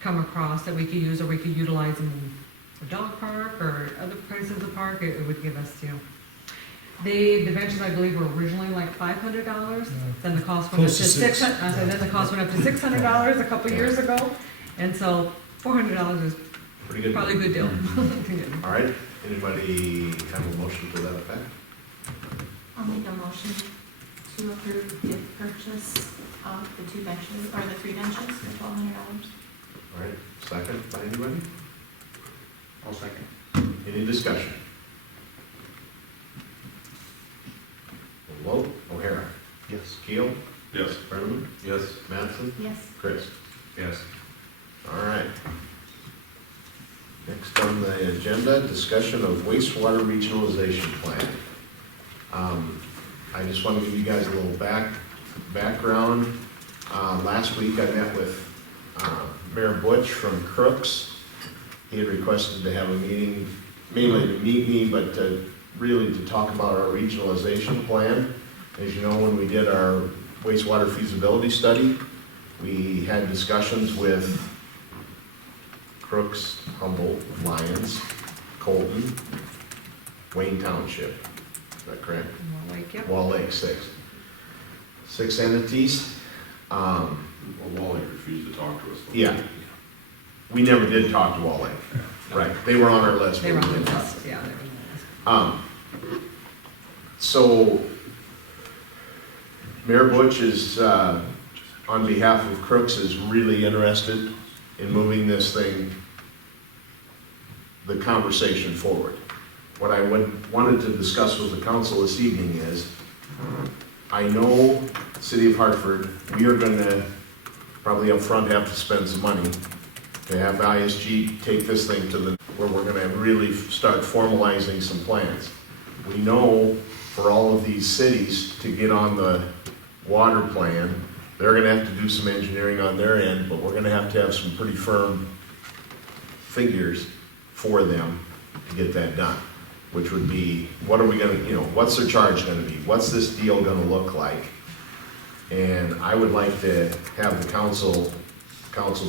come across that we could use, or we could utilize them in a dog park or other places of the park, it would give us, the benches, I believe, were originally like $500, then the cost went up to Close to six. then the cost went up to $600 a couple years ago, and so $400 is Pretty good. probably a good deal. All right, anybody have a motion to that effect? I'll make a motion to approve the purchase of the 2 benches, or the 3 benches for $1,200. All right, second by anybody? I'll second. Any discussion? We'll vote. O'Hara? Yes. Keel? Yes. Brenneman? Yes. Mattson? Yes. Chris? Yes. All right. Next on the agenda, discussion of wastewater regionalization plan. I just want to give you guys a little background. Last week I met with Mayor Butch from Crooks. He had requested to have a meeting, mainly to meet me, but really to talk about our regionalization plan. As you know, when we did our wastewater feasibility study, we had discussions with Crooks, Humboldt, Lyons, Colton, Wayne Township. Is that correct? Wall Lake, 6 entities. Well, Wally refused to talk to us. Yeah. We never did talk to Wall Lake. Right, they were on our list. They were but on we the didn't list, talk. yeah, they were on the list. So, Mayor Butch is, on behalf of Crooks, is really interested in moving this thing, the conversation forward. What I wanted to discuss with the council this evening is, I know City of Hartford, we are gonna probably up front have to spend some money to have ISG take this thing to where we're gonna really start formalizing some plans. We know for all of these cities to get on the water plan, they're gonna have to do some engineering on their end, but we're gonna have some pretty firm figures for them to get that done. Which would be, what are we gonna, what's their charge gonna be? What's this deal gonna look like? And I would like to have the council's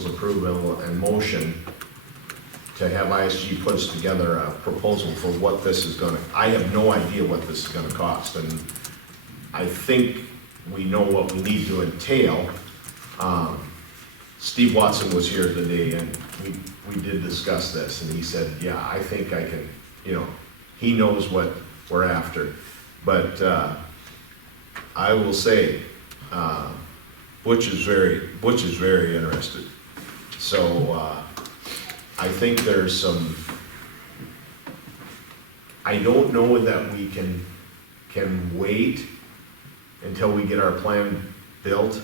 approval and motion to have ISG put us together a proposal for what this is gonna, I have no idea what this is gonna cost, and I think we know what we need to entail. Steve Watson was here today, and we did discuss this, and he said, yeah, I think I can, he knows what we're after. But I will say, Butch is very interested. So I think there's some, I don't know that we can wait until we get our plan built.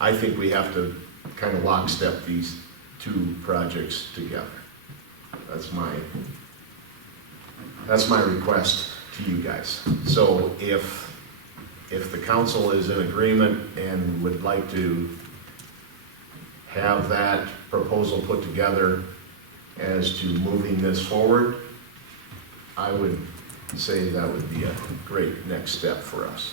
I think we have to kind of lockstep these 2 projects together. That's my request to you guys. So if the council is in agreement and would like to have that proposal put together as to moving this forward, I would say that would be a great next step for us.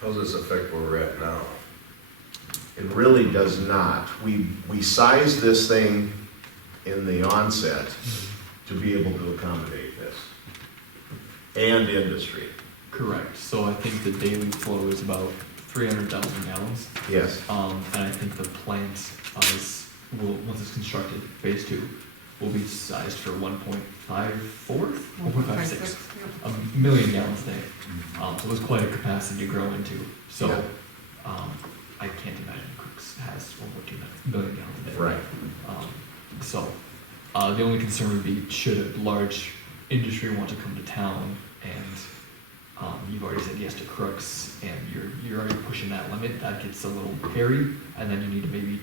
How does this affect where we're at now? It really does not. We sized this thing in the onset to be able to accommodate this. And industry. Correct, so I think the daily flow is about 300,000 gallons. Yes. And I think the plant once it's constructed, phase 2, will be sized for 1.56 a million gallons a day. So it's quite a capacity to grow into. So I can't imagine Crooks has 1.2 million gallons a day. Right. So the only concern would be, should a large industry want to come to town and You've already said yes to Crooks, and you're already pushing that limit. That gets a little hairy, and then you need to maybe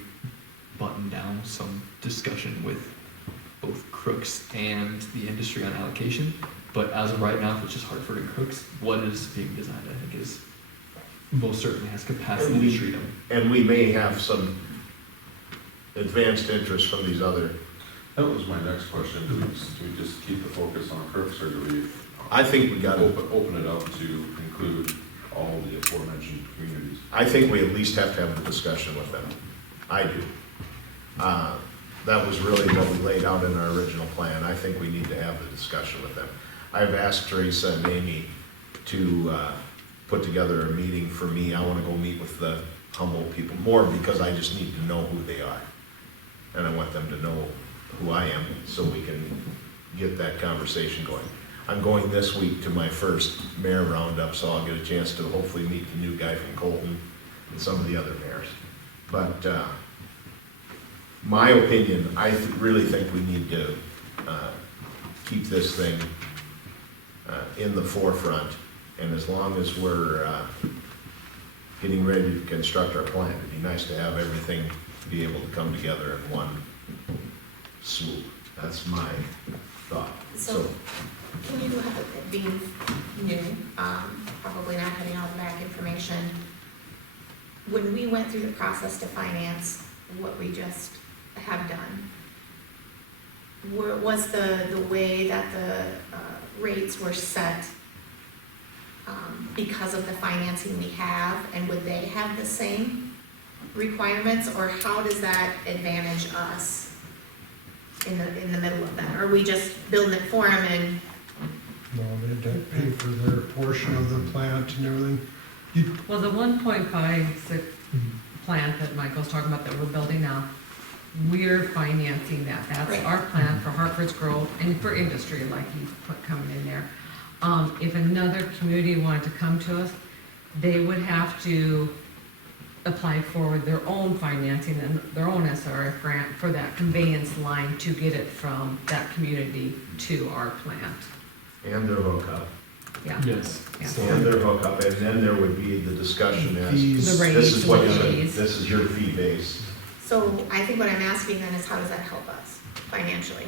button down some discussion with both Crooks and the industry on allocation. But as of right now, if it's just Hartford and Crooks, what is being designed, I think, is most certainly has capacity to treat them. And we may have some advanced interest from these other. That was my next question. Do we just keep the focus on Crooks, or do we? I think we got to open it up to include all the aforementioned communities. I think we at least have to have a discussion with them. I do. That was really what we laid out in our original plan. I think we need to have the discussion with them. I've asked Teresa and Amy to put together a meeting for me. I want to go meet with the Humboldt people more because I just need to know who they are. And I want them to know who I am so we can get that conversation going. I'm going this week to my first mayor roundup, so I'll get a chance to hopefully meet the new guy from Colton and some of the other mayors. But my opinion, I really think we need to keep this thing in the forefront. And as long as we're getting ready to construct our plan, it'd be nice to have everything be able to come together in one swoop. That's my thought. So, can you, being new, probably not having all the back information, when we went through the process to finance what we just have done, was the way that the rates were set because of the financing we have, and would they have the same requirements, or how does that advantage us in the middle of that? Or are we just building it for them and? No, they don't pay for their portion of the plant and everything. Well, the 1.56 plant that Michael's talking about that we're building now, we're financing that. That's Right. our plan for Hartford's growth and for industry, like he's put coming in there. If another community wanted to come to us, they would have to apply for their own financing and their own SRF grant for that conveyance line to get it from that community to our plant. And their hookup. Yeah. Yes. Yeah. So, And their hookup, and then there would be the discussion as, Fees. The rates, this is what, the fees. this is your fee base. So I think what I'm asking then is, how does that help us financially?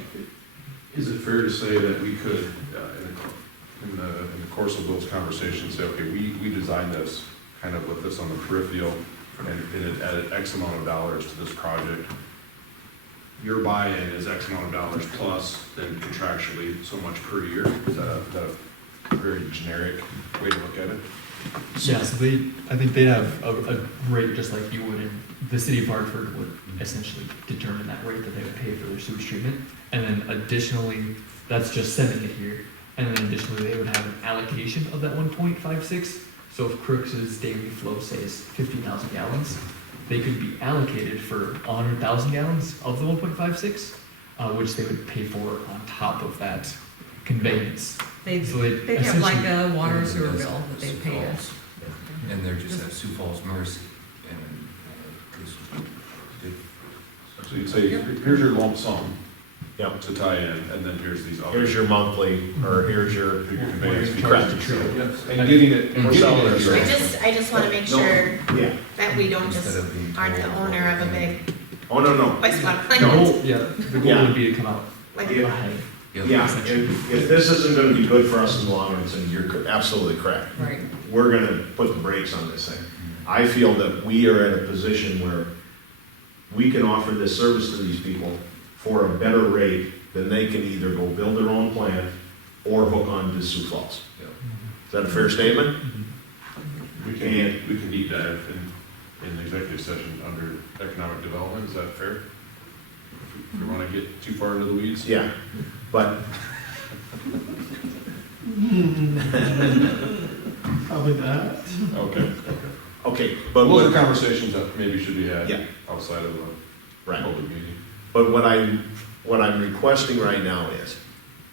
Is it fair to say that we could, in the course of those conversations, say, okay, we designed this kind of with this on the peripheral, and it added X amount of dollars to this project. Your buy-in is X amount of dollars plus, then contractually so much per year. Is that a very generic way to look at it? yeah, so I think they'd have a rate just like you would, and the city of Hartford would essentially determine that rate that they would pay for their sewage treatment. And then additionally, that's just sending it here. And then additionally, they would have an allocation of that 1.56. So if Crooks's daily flow, say, is 50,000 gallons, they could be allocated for 100,000 gallons of the 1.56, which they would pay for on top of that conveyance. They'd So they'd have like essentially- a water sewer bill that they pay us. And they're just at Sioux Falls Mercy, and this So you'd say, here's your lump sum Yep. to tie in, and then here's these other. Here's your monthly, or here's your conveyance fee. correct. Yes, and getting it, we're selling it. I just wanna make sure Yeah. that we don't just, instead of being aren't the told owner of a what big Oh, no. wastewater The plant. goal, yeah, the goal Yeah. would be to come out Like, Yeah. ahead. Yeah, if this isn't gonna be good for us in the long run, then you're absolutely correct. Right. We're gonna put the brakes on this thing. I feel that we are at a position where we can offer this service to these people for a better rate than they can either go build their own plant or hook on to Sioux Falls. Is that a fair statement? We can deep dive in the executive session under economic development, is that fair? If we wanna get too far into the weeds? Yeah, but Probably that. Okay, but those are what, conversations that maybe should be had Yeah. outside of the right. public meeting. But what I'm requesting right now is,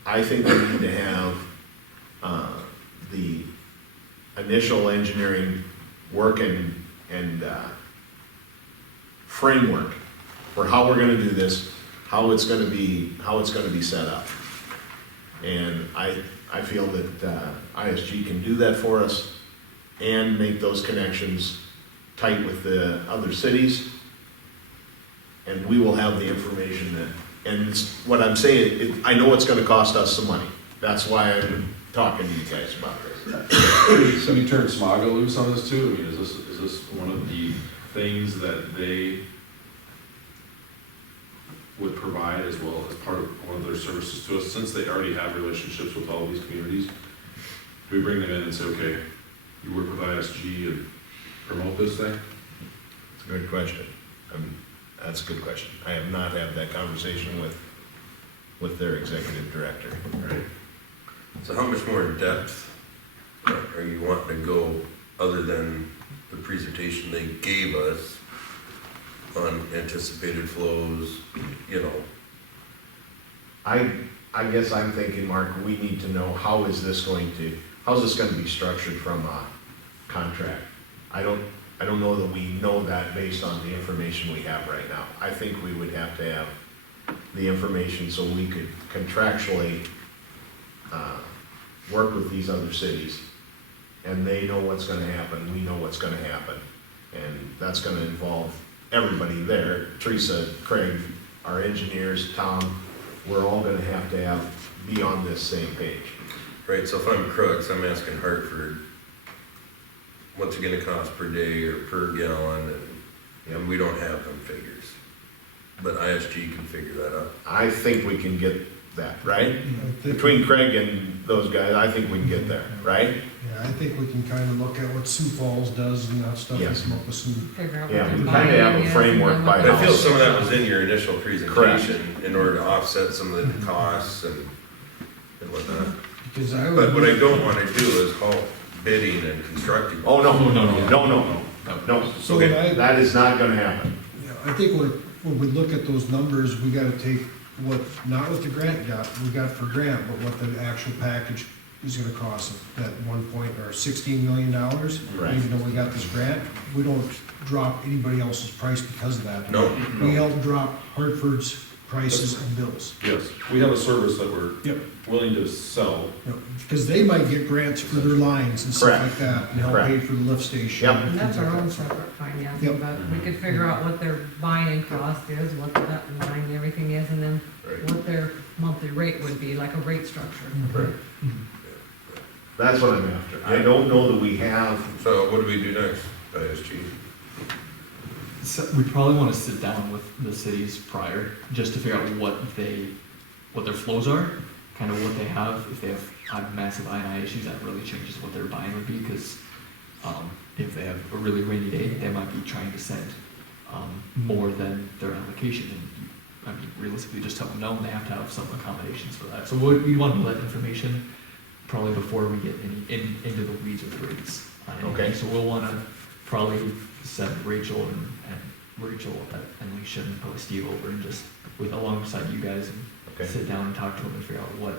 I think we need to have the initial engineering work and framework for how we're gonna do this, how it's gonna be set up. And I feel that ISG can do that for us and make those connections tight with the other cities. And we will have the information that, and what I'm saying, I know it's gonna cost us some money. That's why I'm talking to you guys about this. So you turn Smaga loose on this too? I mean, is this one of the things that they would provide as well as part of one of their services to us, since they already have relationships with all these communities? Do we bring them in and say, okay, you work with ISG and promote this thing? It's a good question. That's a good question. I have not had that conversation with their executive director. Right. So how much more in depth are you wanting to go other than the presentation they gave us on anticipated flows, you know? I guess I'm thinking, Mark, we need to know how's this going to be structured from a contract? I don't know that we know that based on the information we have right now. I think we would have to have the information so we could contractually work with these other cities, and they know what's gonna happen, we know what's gonna happen, and that's gonna involve everybody there. Teresa, Craig, our engineers, Tom, we're all gonna have to be on this same page. Right, so if I'm Crooks, I'm asking Hartford, what's it gonna cost per day or per gallon, and we don't have them figures. But ISG can figure that out. I think we can get that, right? Between Craig and those guys, I think we can get there, right? Yeah, I think we can kind of look at what Sioux Falls does and that stuff, and Yes. come up with some. Figure out what Yeah, they're we buying kind of have a is, framework and by then But what I feel house. some of that was in your initial presentation in order to offset some of the costs and whatnot. Because I But what would, I don't wanna do is halt bidding and constructing. Oh, no, No. no. so Okay. what I, That is not gonna happen. I think when we look at those numbers, we gotta take what, not what the grant we got for grant, but what the actual package is gonna cost, that $16 million. Right. Even though we got this grant, we don't drop anybody else's price because of that. No. We help drop Hartford's prices and bills. Yes, we have a service that we're Yep. willing to sell. Because they might get grants for their lines and stuff Correct. like that, and help Correct. pay for the lift station. Yep. And and that's things our like own that. separate financing, Yep. but we could figure out what their buying cost is, what the debt and line and everything is, and then Right. what their monthly rate would be, like a rate structure. Right. That's what I'm after. I don't know that we have, So what do we do next, ISG? So we probably want to sit down with the cities prior, just to figure out what their flows are, kind of what they have. If they have massive I&I issues, that really changes what their buying would be, because if they have a really rainy day, they might be trying to send more than their allocation. And I mean, realistically, just tell them no, and they have to have some accommodations for that. So we want to know that information probably before we get into the weeds of the rates. Okay. So we'll want to probably set Rachel and Rachel and Alicia and probably Steve over and just alongside you guys and Okay. sit down and talk to them and figure out what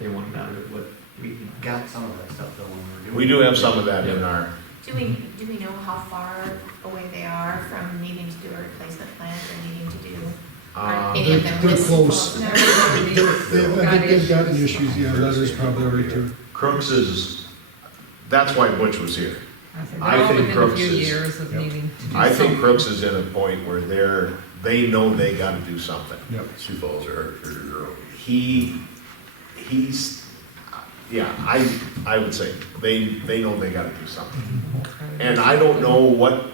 they want out of it, what we Got some of that stuff though when we were doing. we do have some of that in our, Do we know how far away they are from needing to do a replacement plan or needing to do any of them? They're with close. Sioux I Falls? think they've gotten issues, yeah, letters probably already too. Crooks is, that's why Butch was here. They're I all think within a Crooks few is- years of needing to do I think something. Crooks is in a point where they know they gotta do something. Yep. Sioux Falls or Hartford or Grove. He's, yeah, I would say, they know they gotta do something. And I don't know what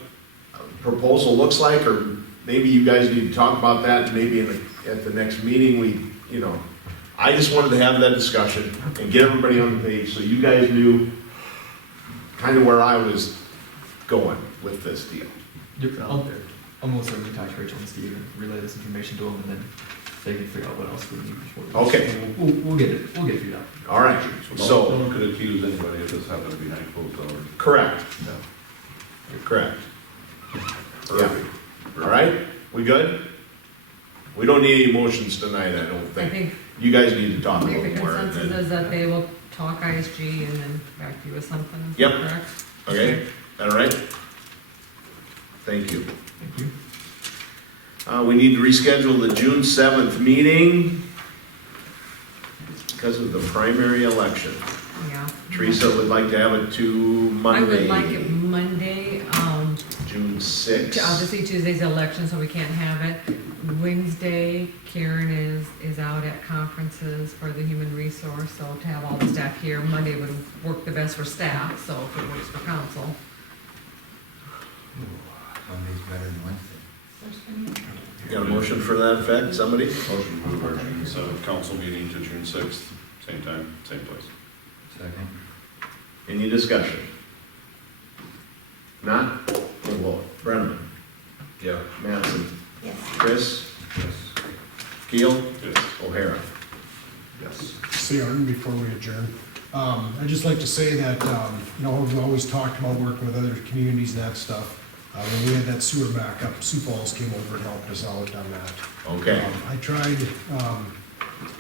a proposal looks like, or maybe you guys need to talk about that, and maybe at the next meeting, I just wanted to have that discussion and get everybody on the page, so you guys knew kind of where I was going with this deal. I'll most certainly talk to Rachel and Steve and relay this information to them, and then they can figure out what else we need before. Okay. We'll get it figured out. All right, No so, one could accuse anybody if this happened behind closed doors. correct, correct. Yeah. All right, we good? We don't need any motions tonight, I don't I think. think, You guys need to I talk a think the little more. and consensus then- is that they will talk ISG and then back to you with something, is Yep. that correct? Okay, all right? Thank you. Thank you. We need to reschedule the June 7th meeting. because of the primary election. Yeah. Teresa would like to have it to Monday. I would like it Monday, June 6th. obviously Tuesday's election, so we can't have it. Wednesday, Karen is out at conferences for the human resource, so to have all the staff here, Monday would work the best for staff, so if it works for council. Monday's better than Wednesday. Got a motion for that effect, somebody? Motion to move our June 7th council meeting to June 6th, same time, same place. Second. Any discussion? Not? We'll vote. Brennan? Yeah. Mattson? Yes. Chris? Yes. Keel? Yes. O'Hara? Yes. Siren, before we adjourn. I'd just like to say that, we've always talked about working with other communities and that stuff. When we had that sewer backup, Sioux Falls came over and helped us out on that. Okay. I tried,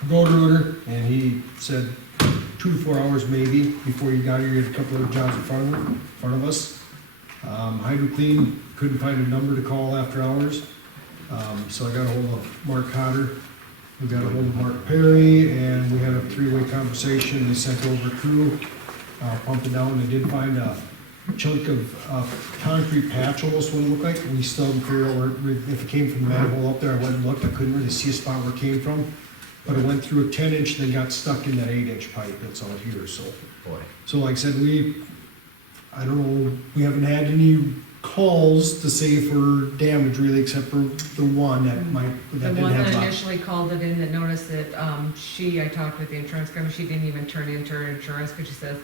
Road-Rooter, and he said 2 to 4 hours maybe before you got here. You had a couple of jobs in front of us. Hydro Clean, couldn't find a number to call after hours. So I got a hold of Mark Cotter, we got a hold of Mark Perry, and we had a 3-way conversation. They sent over a crew, pumped it down. They did find a chunk of concrete patch, almost what it looked like. We still haven't figured out if it came from the manhole up there. I went and looked, I couldn't really see a spot where it came from. But it went through a 10-inch, then got stuck in that 8-inch pipe that's out here, so. Boy. So like I said, I don't know, we haven't had any calls to say for damage really, except for the one that The didn't one have that a. initially called it in that noticed that, I talked with the insurance company, she didn't even turn into her insurance, because she says,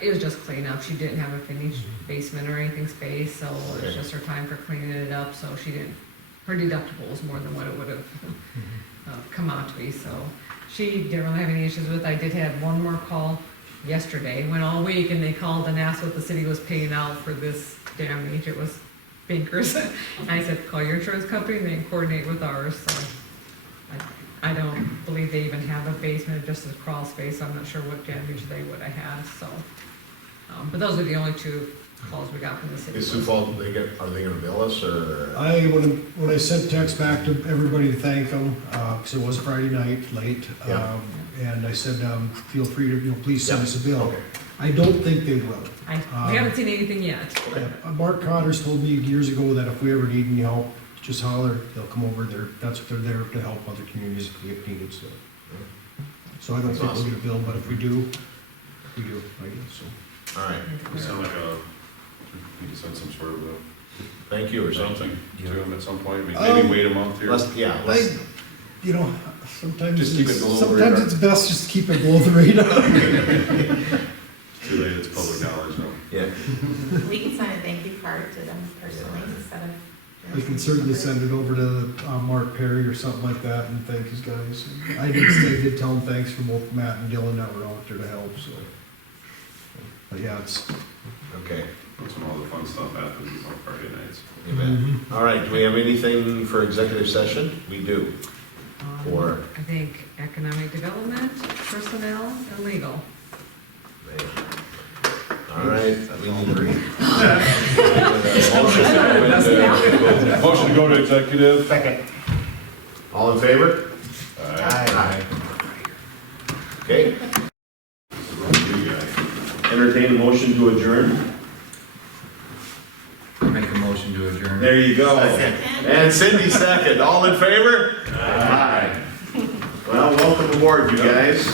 it was just cleanup, she didn't have a finished basement or anything space, so it was just her time for cleaning it up, so she didn't, her deductible was more than what it would have come out to be, so she didn't really have any issues with it. I did have one more call yesterday, went all week, and they called and asked what the city was paying out for this damage. It was Binkers. And I said, call your insurance company, and they can coordinate with ours, so. I don't believe they even have a basement, just a crawl space, so I'm not sure what damage they would have had, so. But those are the only 2 calls we got from the city. Is Sioux Falls, are they gonna bill us, or? When I sent text back to everybody to thank them, because it was Friday night, late, Yeah. and I said, feel free to, please send us a bill. Okay. I don't think they will. We haven't seen anything yet. Mark Connors told me years ago that if we ever need any help, just holler, they'll come over there. That's what they're there to help other communities if needed, so. So I don't think we'll get a bill, but if we do, I guess, so. All right. Sound like we can send some sort of a Thank you or something something. to them at some point, maybe wait a month here. Let's. Sometimes Just keep it below the sometimes radar. it's best just to keep it below the radar. Too late, it's public knowledge now. Yeah. We can send a thank you card to them personally instead of. We can certainly send it over to Mark Perry or something like that and thank his guys. I did tell him thanks for both Matt and Dylan that were out there to help, so. But yeah, it's. Okay. That's when all the fun stuff happens on Friday nights. Amen. All right, do we have anything for executive session? We do. For? I think economic development, personnel, and legal. All right, we need to read. Motion to go to executive. Second. All in favor? Aye. Okay. Entertain a motion to adjourn. Make a motion to adjourn. There you go. And Cindy second. All in favor? Aye. Well, welcome aboard, you guys.